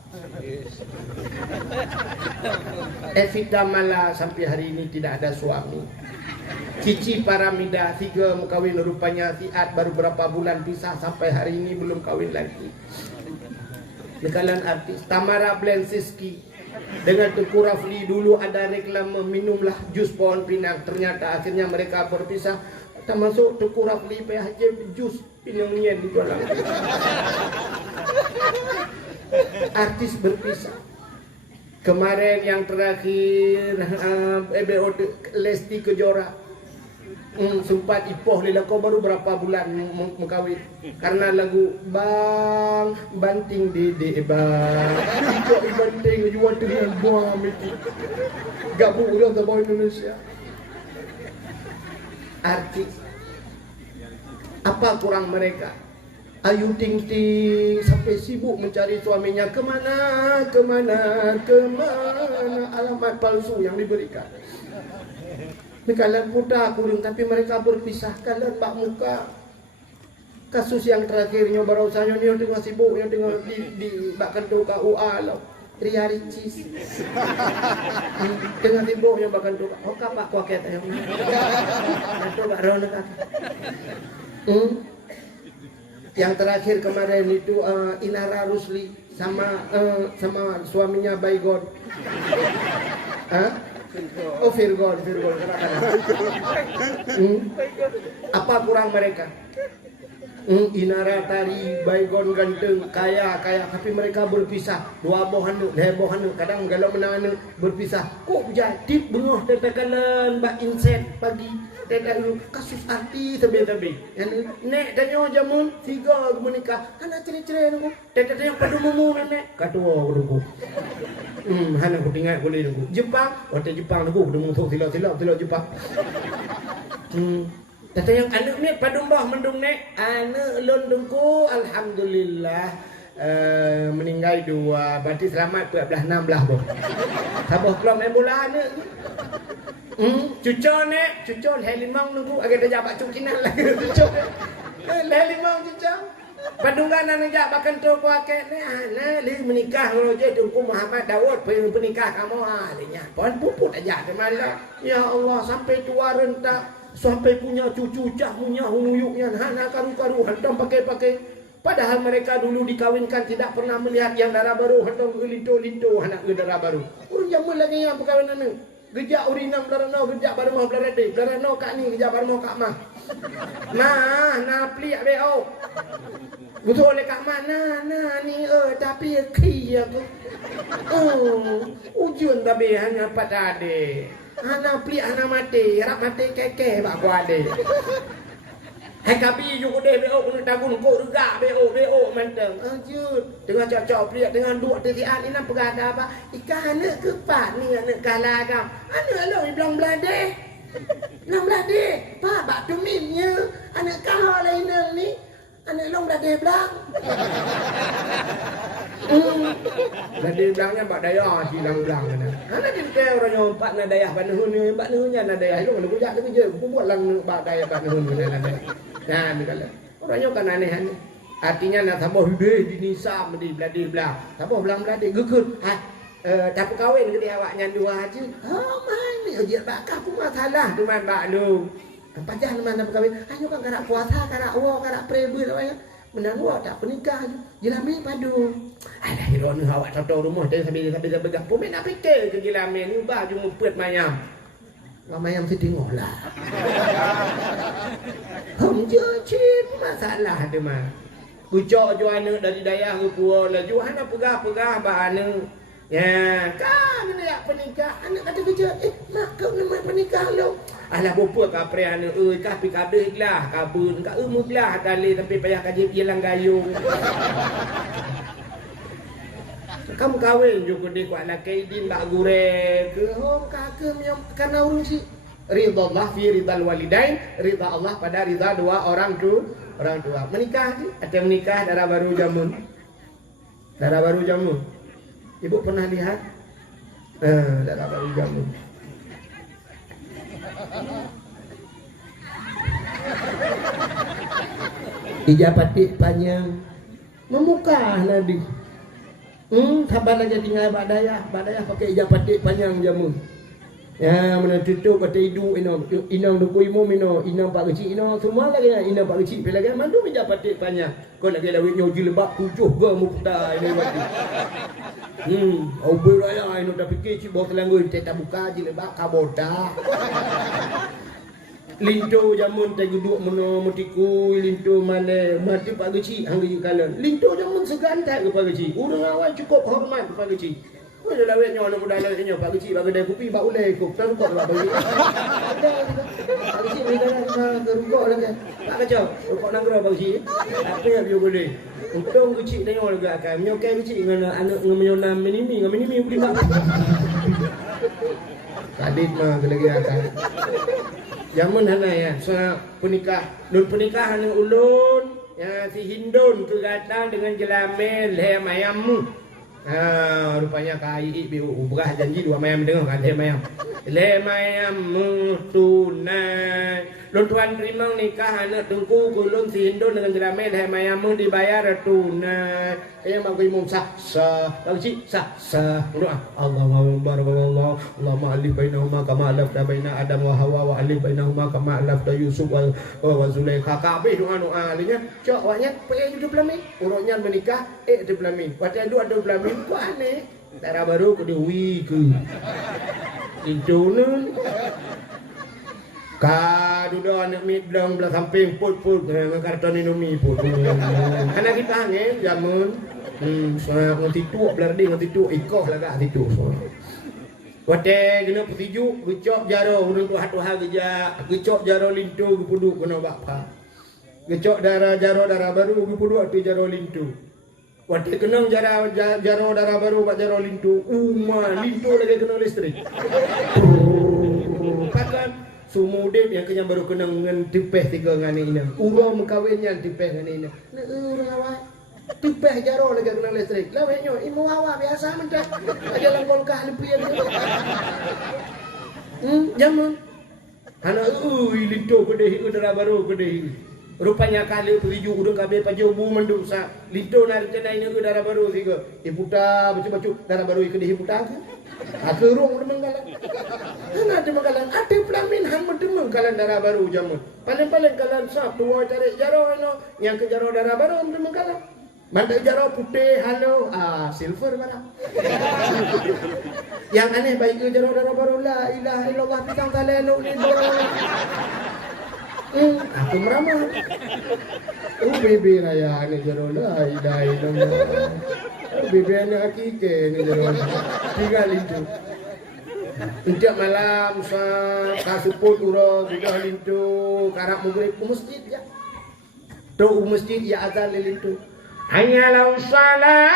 Evita Mala sampai hari ini tidak ada suami. Cici Paramida 3 kawin rupanya Tiat baru berapa bulan pisah sampai hari ini belum kawin lagi. Nekalan artis Tamara Blensiski dengan Tengku Rafli dulu ada reklame minumlah jus pohon pinang, ternyata akhirnya mereka berpisah. Termasuk Tengku Rafli PHJ jus pinangnya di dalam. Artis berpisah. Kemarin yang terakhir EBO Lesti Kejora. Sempat ipoh lila kau baru berapa bulan mengkawin karena lagu bang banting dede bang ikut banting jual dengan buah miti gabung udah sama Indonesia artis apa kurang mereka Ayu Ting Ting sampai sibuk mencari suaminya kemana alamat palsu yang diberikan. Kalian muda kurung tapi mereka berpisah. Kalian bak muka kasus yang terakhirnya baru saja ni yang tengah sibuk yang tengah di bak kentu KUA lo Ria Ricis tengah sibuk yang bak kentu oh kapak kuaket yang itu bak rona kan yang terakhir kemarin itu Inara Rusli sama suaminya Baygon Oh Virgo kadang-kadang. Apa kurang mereka? Inara tari, baygon ganteng, kaya, tapi mereka berpisah. Dua bohan, kadang galau menang berpisah. Kok jadi bengoh tetakalan bak inset pagi. Tetakalan kasus arti tebe-tebe. Nek danyo jamun tiga menikah. Hana cerai-cerai nunggu. Tetakalan yang padu mumu nek. Katua nunggu. Hana ku tinggal boleh nunggu. Jepang, Jepang nunggu. Nunggu silap Jepang. Tata yang anak ni padumbah mendung ni anak lon dengku alhamdulillah meninggal dua berarti selamat 14 16 boh. Sabah kelam bola anak. Cucon helimang nunggu agak dah jabat cukinan lagi cucon. Helimang cucon. Padunggan anak jak bahkan tu ku akak ni li menikah roje dengku Muhammad Daud penikah kamu alinya. Pon puput aja ke mana. Ya Allah sampai tua rentak sampai punya cucu cah punya huyuknya hana karu-karu hentam pakai padahal mereka dulu dikawinkan tidak pernah melihat yang darah baru hentam gelinto-linto anak darah baru urang jamun lagi yang perkawinan ni gejak urinam darano gejak baru mau belarade darano kak ni gejak baru mau kak mah na pliak beo betul le kak mana ni tapi ki aku ujun tapi hanya pada ade anak pli anak mati, harap mati keke bak ku ade. Hai kabi ju ku de beo ku tagun ko rega beo manteng. Anjut, dengan cocok pli dengan duk titian ini pegada apa? Ikan anak kepat ni anak kalagam. Anak lo bilang belade. Bilang belade. Pa bak tuminnya anak kah lain ni. Anak long belade belang. Belade belangnya bak daya hilang belang kan. Anak dintel orang nyompat na dayah banuhunnya na dayah lu lu jak lu je ku buat lang bak dayah banuhun na dayah. Nah ni kala. Orangnya kan aneh. Artinya nak tambah hideh di nisa di belade belang. Tambah belang belade gekut. Tak kawin ke dia awaknya dua aja. Oh mai je bakah pun masalah tu man bak lu. Pajah mana berkahwin? Hanya kan karak puasa, karak wa, karak preber awaknya. Menang wa tak pernikah je. Jelami padu. Alah hiron awak tahu rumah dia sambil begak. Pumen nak fikir ke jelami ni ubah je mupet mayam. Mayam si tengoklah. Je cip masalah dia mah. Pucuk jo anak dari dayah ke puau lah. Jo hana pegah ba anak. Ya, kan nak pernikah. Anak kata kerja, mak kau nak pernikah lo. Alah bopa ka pre anak kah pi kadeh lah, kabun ka muglah tali tapi payah kaji jelang gayung. Kamu kahwin juga di kuat laki din bak gure ke hom kakak yang karena urung si ridha Allah fi ridal walidain, ridha Allah pada ridha dua orang tua. Menikah atau menikah darah baru jamun. Ibu pernah lihat? Darah baru jamun. Ijabatik panjang memukah Nabi. Sabar aja tinggal badaya pakai ijabatik panjang jamun. Ya mana tutup kata hidu inang duku imu mino inang pak kecil inang semua lagi inang pak kecil lagi mandu ijabatik panjang. Kau lagi lawit nyoji lebak tujuh ke mukta ini waktu. Au beraya ino tapi kecil bawa telanggu tak buka je lebak kaboda. Linto jamun tak duduk meno mutiku linto male mati pak kecil hang kalan. Linto jamun segantai ke pak kecil. Urang awak cukup hormat ke pak kecil. Kau je lawet nyo nak budak lawet nyo pak kecil bagi dia kopi bak ulai kok tak kok bagi. Pak kecil ni kan gerukok lagi. Tak kacau. Kok nang gero pak kecil. Apa yang dia boleh. Untung kecil tengok juga akan menyokai kecil dengan anak menyonam minimi beli mak. Kadit mah lagi akan. Jamun hana ya, so pernikah, dun pernikahan dengan ulun, ya si Hindun tu datang dengan jelame le mayammu. Rupanya kai ibu berah janji dua mayam dengar kan le mayam tunai. Lun tuan terima nikah anak tungku kulun si Hindun dengan jelame le mayammu dibayar tunai. Yang bagi imam sah bagi sah doa Allahumma barakallahu Allahumma alif bainahuma kama alafta baina Adam wa Hawa wa alif bainahuma kama alafta Yusuf wa Zulaikha. Kabeh doa alinya cok awaknya pergi hidup lamin urangnya menikah hidup lamin waktu ada lamin ku aneh darah baru ke dewi ke Itu nun. Duda anak mit belang belah samping put dengan karton Indomie put. Anak kita angin jamun. Soalnya ngerti tu belar dia ngerti tu ikoh lah kat situ semua. Wate kena petiju, gecok jaro urang tu hatu hal geja, gecok jaro lintu gepuduk kena bapa. Gecok jaro darah baru gepuduk atu jaro lintu. Wate kena jaro darah baru pak jaro lintu. Lintu lagi kena listrik. Pakan sumudip yang kenyang baru kena dengan tipeh tiga ngani ini. Urang mengkawinnya tipeh ngani ini. Urang awak. Tipeh jaro lagi kena listrik. Laweknya imu awak biasa mendak. Aja langkol kah lepi ya. Jaman. Anak lintu kedeh udara baru kedeh. Rupanya kali periju urang kabeh paju bu mendung sa. Lintu nari cenai ni udara baru tiga. Iputa bacu-bacu darah baru kedeh iputa ke. Aku rong demenggalan. Ana demenggalan ate pelamin hang demenggalan darah baru jamun. Paling-paling kalan sap tua cari jaro ano yang ke jaro darah baru demenggalan. Mandai jaro putih halo silver barang. Yang aneh baik ke jaro darah baru la ilaha illallah pisang taleno ni. Aku meramah. Bebe raya ni jaro la ilaha illallah. Bebe anak hakike ni jaro. Tinggal itu. Setiap malam kasuput uro juga lintu karak maghrib ke masjid ya. Tu masjid ya azan lintu. Hanya lau salat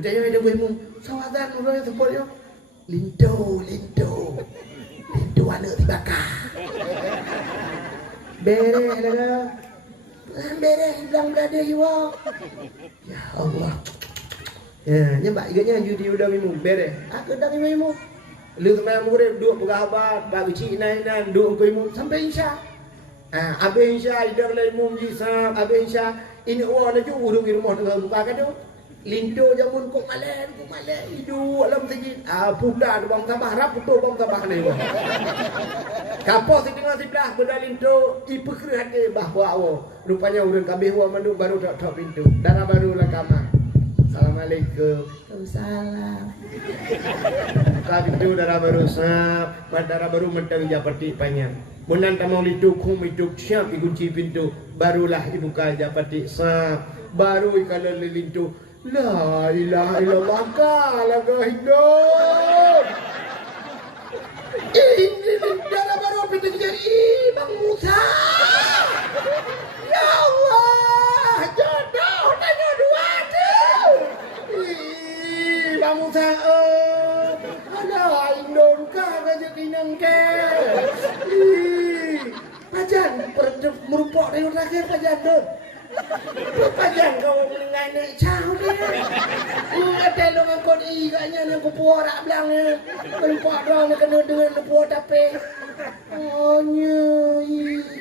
Katanya ada gue mung sawatan orang yang support yo. Lintu anak dibakar. Bereh lah. Bereh bilang berada jiwa. Ya Allah. Ya, nyembak iganya judi udah mimu bereh. Aku dah mimu. Lu semalam murid duduk bergahabat, bagi cik nainan duduk mimu sampai insya. Abe insya idar lai mum jisam, abe insya ini uang aja urung di rumah dengan buka kado. Lintu jamun kok malen hidu alam sejid. Puda bang tambah rap putu bang tambah ni. Kapo setengah sebelah benda lintu ipekre hati bahwa rupanya urang kabeh wa mandu baru tok pintu. Darah baru lah kamar. Assalamualaikum. Waalaikumsalam. Buka pintu darah baru sap, darah baru mentang japati panjang. Munan tamau lintu kum itu siap dikunci pintu. Barulah dibuka japati sap. Baru kalau lintu la ilaha illallah kalah ke hidup. Ini darah baru pintu jadi Bang Musa. Ya Allah, jodoh tanya dua tu. Bang Musa, ada Indon kah rezeki nang ke? Pajan merupok dari terakhir pajan tu. Pajan kau mendengar naik cahul dia. Ada orang kau iganya yang kau puarak belangnya. Merupok dong kena dengan lepuh tapi. Oh nya,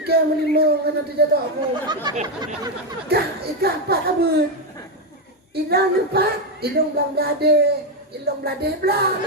ikan melimang kena terjatuh aku. Ikan apa kabut? Ilang empat, ilang belang belade belang.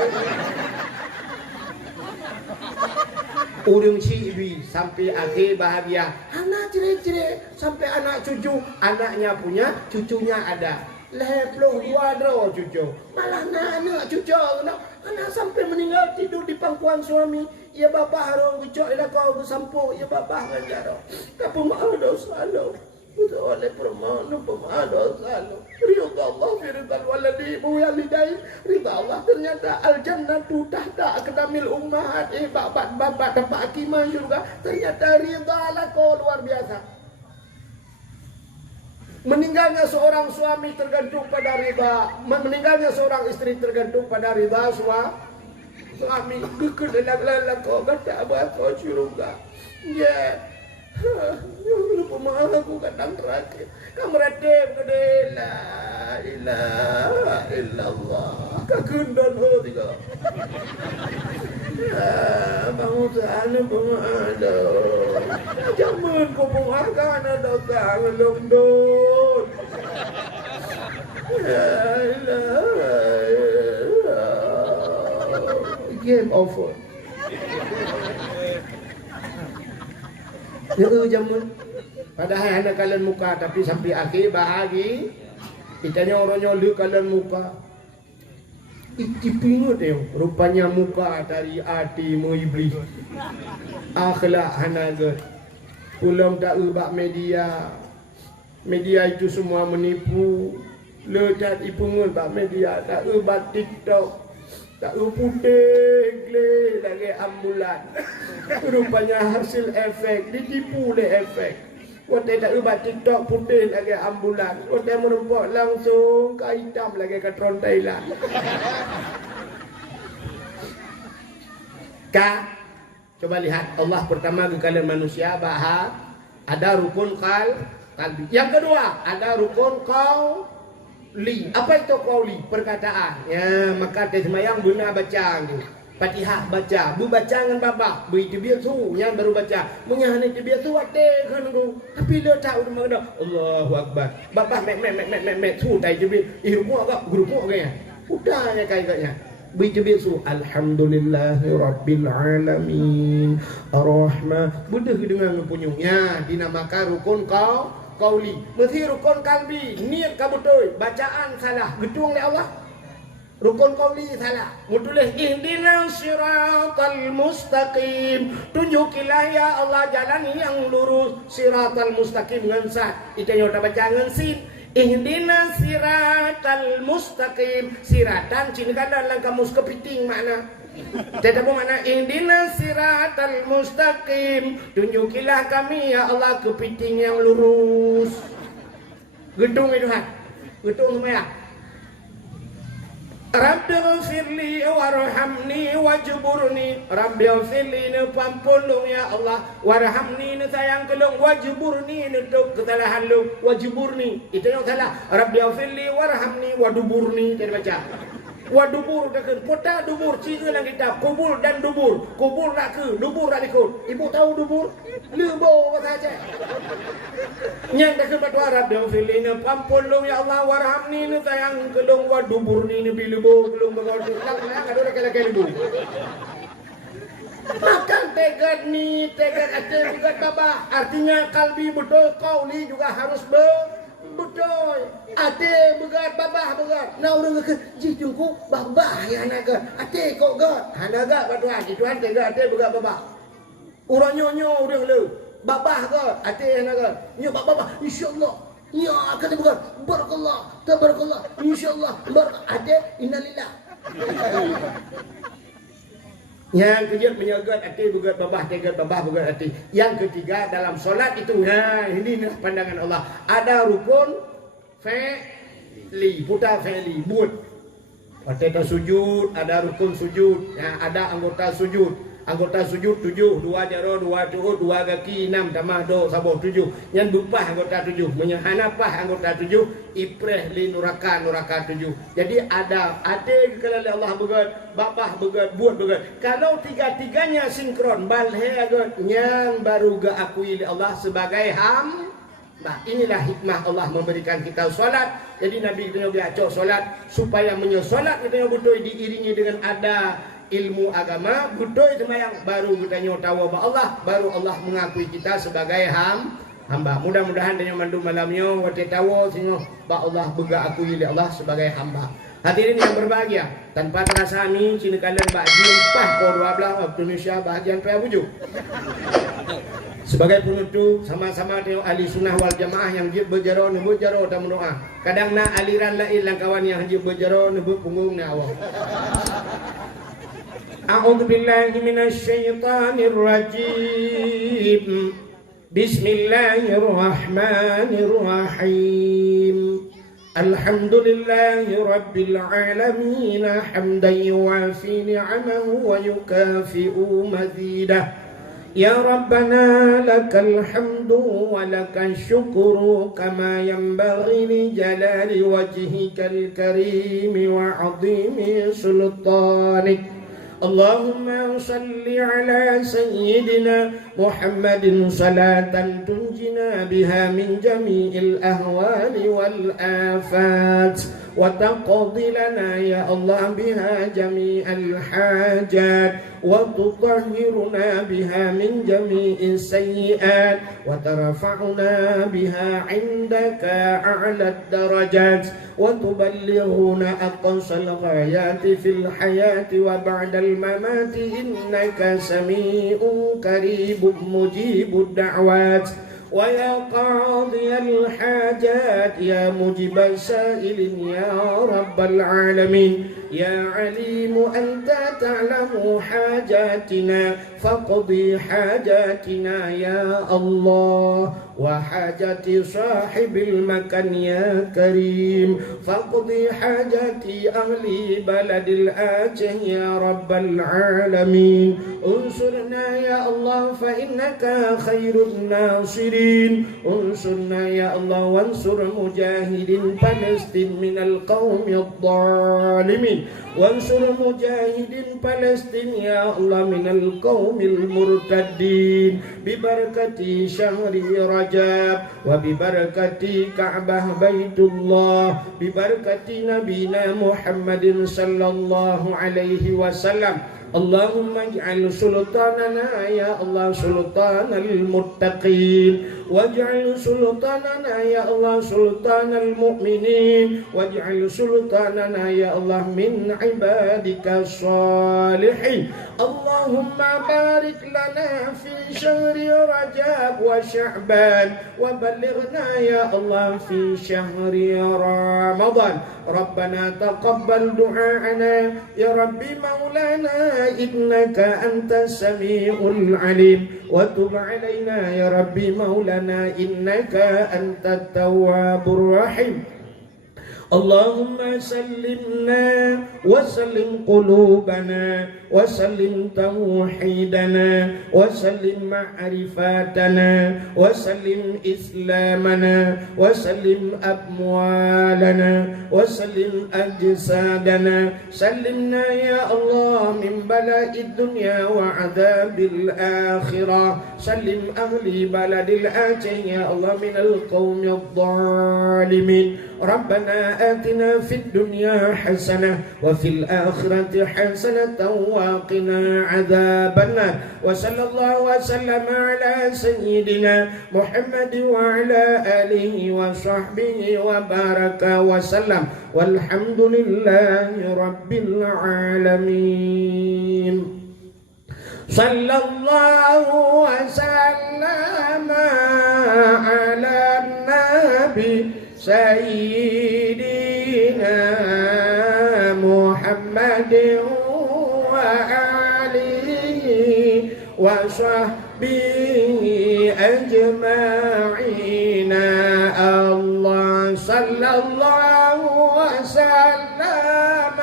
Urung cibi sampai akhir bahagia. Anak cire-cire sampai anak cucu, anaknya punya, cucunya ada. Leploh dua dro cucu. Malah anak cucu anak sampai meninggal tidur di pangkuan suami. Ya bapak harus ucap ila kau bersampu. Ya bapak ngajaro. Tapi maaf dosa lo. Betul oleh permohonan pemaaf dosa lo. Ridha Allah firidal waladi walidain. Ridha Allah ternyata al jannatu tahta aqdamil ummahat. Bapak tempat akimah juga. Ternyata ridha Allah kau luar biasa. Meninggalnya seorang suami tergantung pada ridha. Meninggalnya seorang istri tergantung pada ridha suami. Kekelak kau kata abah kau syurga. Ya. Lupa maaf aku kadang terakhir. Kamu ratib kede la ilaha illallah. Kakundon ho tiga. Ya, bangun sana pemado. Jaman kau penghargaan ada tak lomdon. Ya ilaha illallah. game over. Ya jamun. Padahal anak kalian muka tapi sampai akhir bahagi ditanya orangnya lu kalian muka. Ipingut rupanya muka dari hati mu iblis. Akhlak hanaga. Ulam tak ubah media. Media itu semua menipu. Letak ipungut bak media tak ubah TikTok. Tak putih gleh lagi ambulan. Rupanya hasil efek ditipu oleh efek. Waktu tak ubah TikTok putih lagi ambulan. Waktu merumpuk langsung ke hitam lagi ke tron Thailand. Coba lihat Allah pertama ke kalian manusia bahas ada rukun kalbi. Yang kedua ada rukun qauli. Apa itu qauli? Perkataan. Ya, maka semayang guna baca gitu. Fatihah baca, bu baca dengan babak, bu itu biasa, yang baru baca, menyahan itu biasa, ada kan tu, tapi dia tahu tu mana, Allahu Akbar, babak mek, tu tay itu biasa, iruku agak, guruku agaknya, udahnya kayaknya, bu itu biasa, Alhamdulillahirabbil alamin, Ar-Rahman, budak dengan punyanya, dinamakan rukun qauli, mesti rukun kalbi, niat kamu betul, bacaan salah, gedung oleh Allah. Rukun qauli salah. Mutulis ihdinas siratal mustaqim. Tunjukilah ya Allah jalan yang lurus. Siratal mustaqim ngensat. Itu yang kita baca ngensin. Ihdinas siratal mustaqim. Siratan cini kada dalam kamus kepiting makna. Tidak mana ihdinas siratal mustaqim. Tunjukilah kami ya Allah kepiting yang lurus. Gedung itu kan. Gedung semua. Rabbi ghfirli warhamni wajburni. Rabbi ghfirli ni pampulung ya Allah, warhamni ni sayang kelung, wajburni ni tuk kesalahan lu, wajburni itu yang salah. Rabbi ghfirli warhamni waduburni. Jadi baca wadubur dekat pota dubur ciri dalam kitab kubur dan dubur. Kubur nak ke dubur nak ikut. Ibu tahu dubur? Lebo saja. Yang dekat batu Arab dan filina pampulung ya Allah warhamni ni sayang kelung wadubur ni bilebo kelung begitu. Nak ada lagi lebu. Makan tegad ni tegad ada tegad baba. Artinya kalbi betul qauli juga harus betul. Ate begat babah begat. Nah orang ke jijungku babah ya naga. Ate kok gat. Hanaga batu hati tuan tegak ate begat babah. Urang nyonyo urang lu. Babah gat. Ate hanaga. Nyo babah insyaallah. Ya kata begat. Barakallah. Tabarakallah. Insyaallah. Ate innalillah. Yang kedua menyegat hati begat babah, tegat babah begat hati. Yang ketiga dalam solat itu, nah ini pandangan Allah. Ada rukun fi'li, putar fi'li, buat. Pada sujud, ada rukun sujud, nah, ada anggota sujud. Anggota sujud 7, 2 jaro, 2 tuhud, 2 kaki, 6 tambah do, saboh 7. Yang bupah anggota 7, menyahanapah anggota 7, ipreh li nuraka 7. Jadi ada kalau Allah begat, bapah begat, buat begat. Kalau tiga-tiganya sinkron, balhe agat yang baru ga akui Allah sebagai hamba. Inilah hikmah Allah memberikan kita solat. Jadi Nabi kita biacok solat supaya menyolat kita betul diiringi dengan ada ilmu agama, butuh semayang baru kita tahu bahwa Allah, baru Allah mengakui kita sebagai hamba. Mudah-mudahan dengan mandu malamnya waktu tahu sehingga bahwa Allah bega akui oleh Allah sebagai hamba. Hadirin yang berbahagia, tanpa terasa ni sini kalian bahagian pah kau 12 Indonesia bahagian PA7. Sebagai penutup sama-sama tengok ahli sunnah wal jamaah yang jib berjaro nebut jaro dan mendoa. Kadang na aliran lain lang kawan yang jib berjaro nebut punggung na awak. A'udzu billahi minasy syaithanir rajim. Bismillahirrahmanirrahim. Alhamdulillahi rabbil alamin hamdan yuwafi ni'amahu wa yukafi'u mazidah. Ya Rabbana lakal hamdu wa lakal syukru kama yanbaghi li jalali wajhikal karim wa 'azimi sultanik. Allahumma salli ala sayyidina Muhammadin salatan tunjina biha min jami'il ahwali wal afat وتقضي لنا يا الله بها جميع الحاجات وتطهرنا بها من جميع السيئات وترفعنا بها عندك أعلى الدرجات وتبلغنا أقصى الغايات في الحياة وبعد الممات إنك سميع قريب مجيب الدعوات ويا قاضي الحاجات يا مجيب السائل يا رب العالمين يا عليم أنت تعلم حاجاتنا فاقضي حاجاتنا يا الله وحاجة صاحب المكان يا كريم فاقضي حاجة أهل بلد الآتي يا رب العالمين انصرنا يا الله فإنك خير الناصرين انصرنا يا الله وانصر مجاهد فلسطين من القوم الظالمين وانصر مجاهد فلسطين يا الله من القوم المرتدين ببركة شهر رجب وببركة كعبة بيت الله ببركة نبينا محمد صلى الله عليه وسلم اللهم اجعل سلطاننا يا الله سلطان المتقين واجعل سلطاننا يا الله سلطان المؤمنين واجعل سلطاننا يا الله من عبادك الصالحين اللهم بارك لنا في شهر رجب وشعبان وبلغنا يا الله في شهر رمضان ربنا تقبل دعاءنا يا ربي مولانا إنك أنت السميع العليم وتب علينا يا ربي مولانا إنك أنت التواب الرحيم اللهم سلمنا وسلم قلوبنا وسلم توحيدنا وسلم معرفاتنا وسلم إسلامنا وسلم أموالنا وسلم أجسادنا سلمنا يا الله من بلاء الدنيا وعذاب الآخرة سلم أهل بلد الآتي يا الله من القوم الظالمين ربنا آتنا في الدنيا حسنة وفي الآخرة حسنة وقنا عذاب النار وصلى الله وسلم على سيدنا محمد وعلى آله وصحبه وبارك وسلم والحمد لله رب العالمين صلى الله وسلم على النبي سيدنا محمد وآله وصحبه أجمعين الله صلى الله وسلم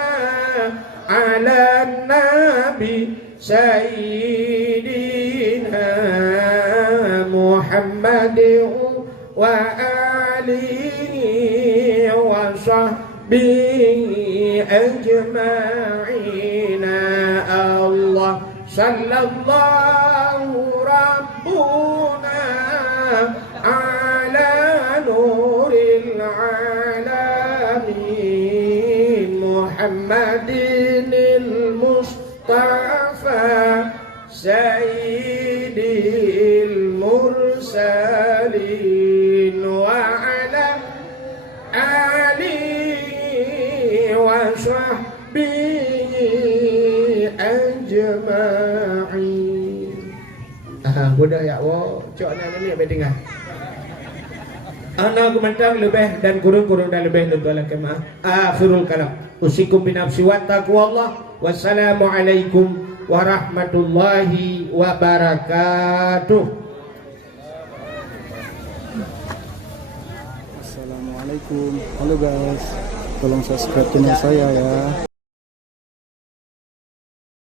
على النبي سيدنا محمد وآله وصحبه أجمعين الله صلى الله ربنا على نور العالمين محمد المصطفى سيد المرسلين وعلى آله وصحبه أجمعين. Budak ya Allah, cok ni berdengar. Ana kumandang lebih dan kurung-kurung dan lebih lebih kemah. Akhirul kalam. Usikum binafsi wa taqwallah. Wassalamualaikum warahmatullahi wabarakatuh. Assalamualaikum. Halo guys, tolong subscribe channel saya ya.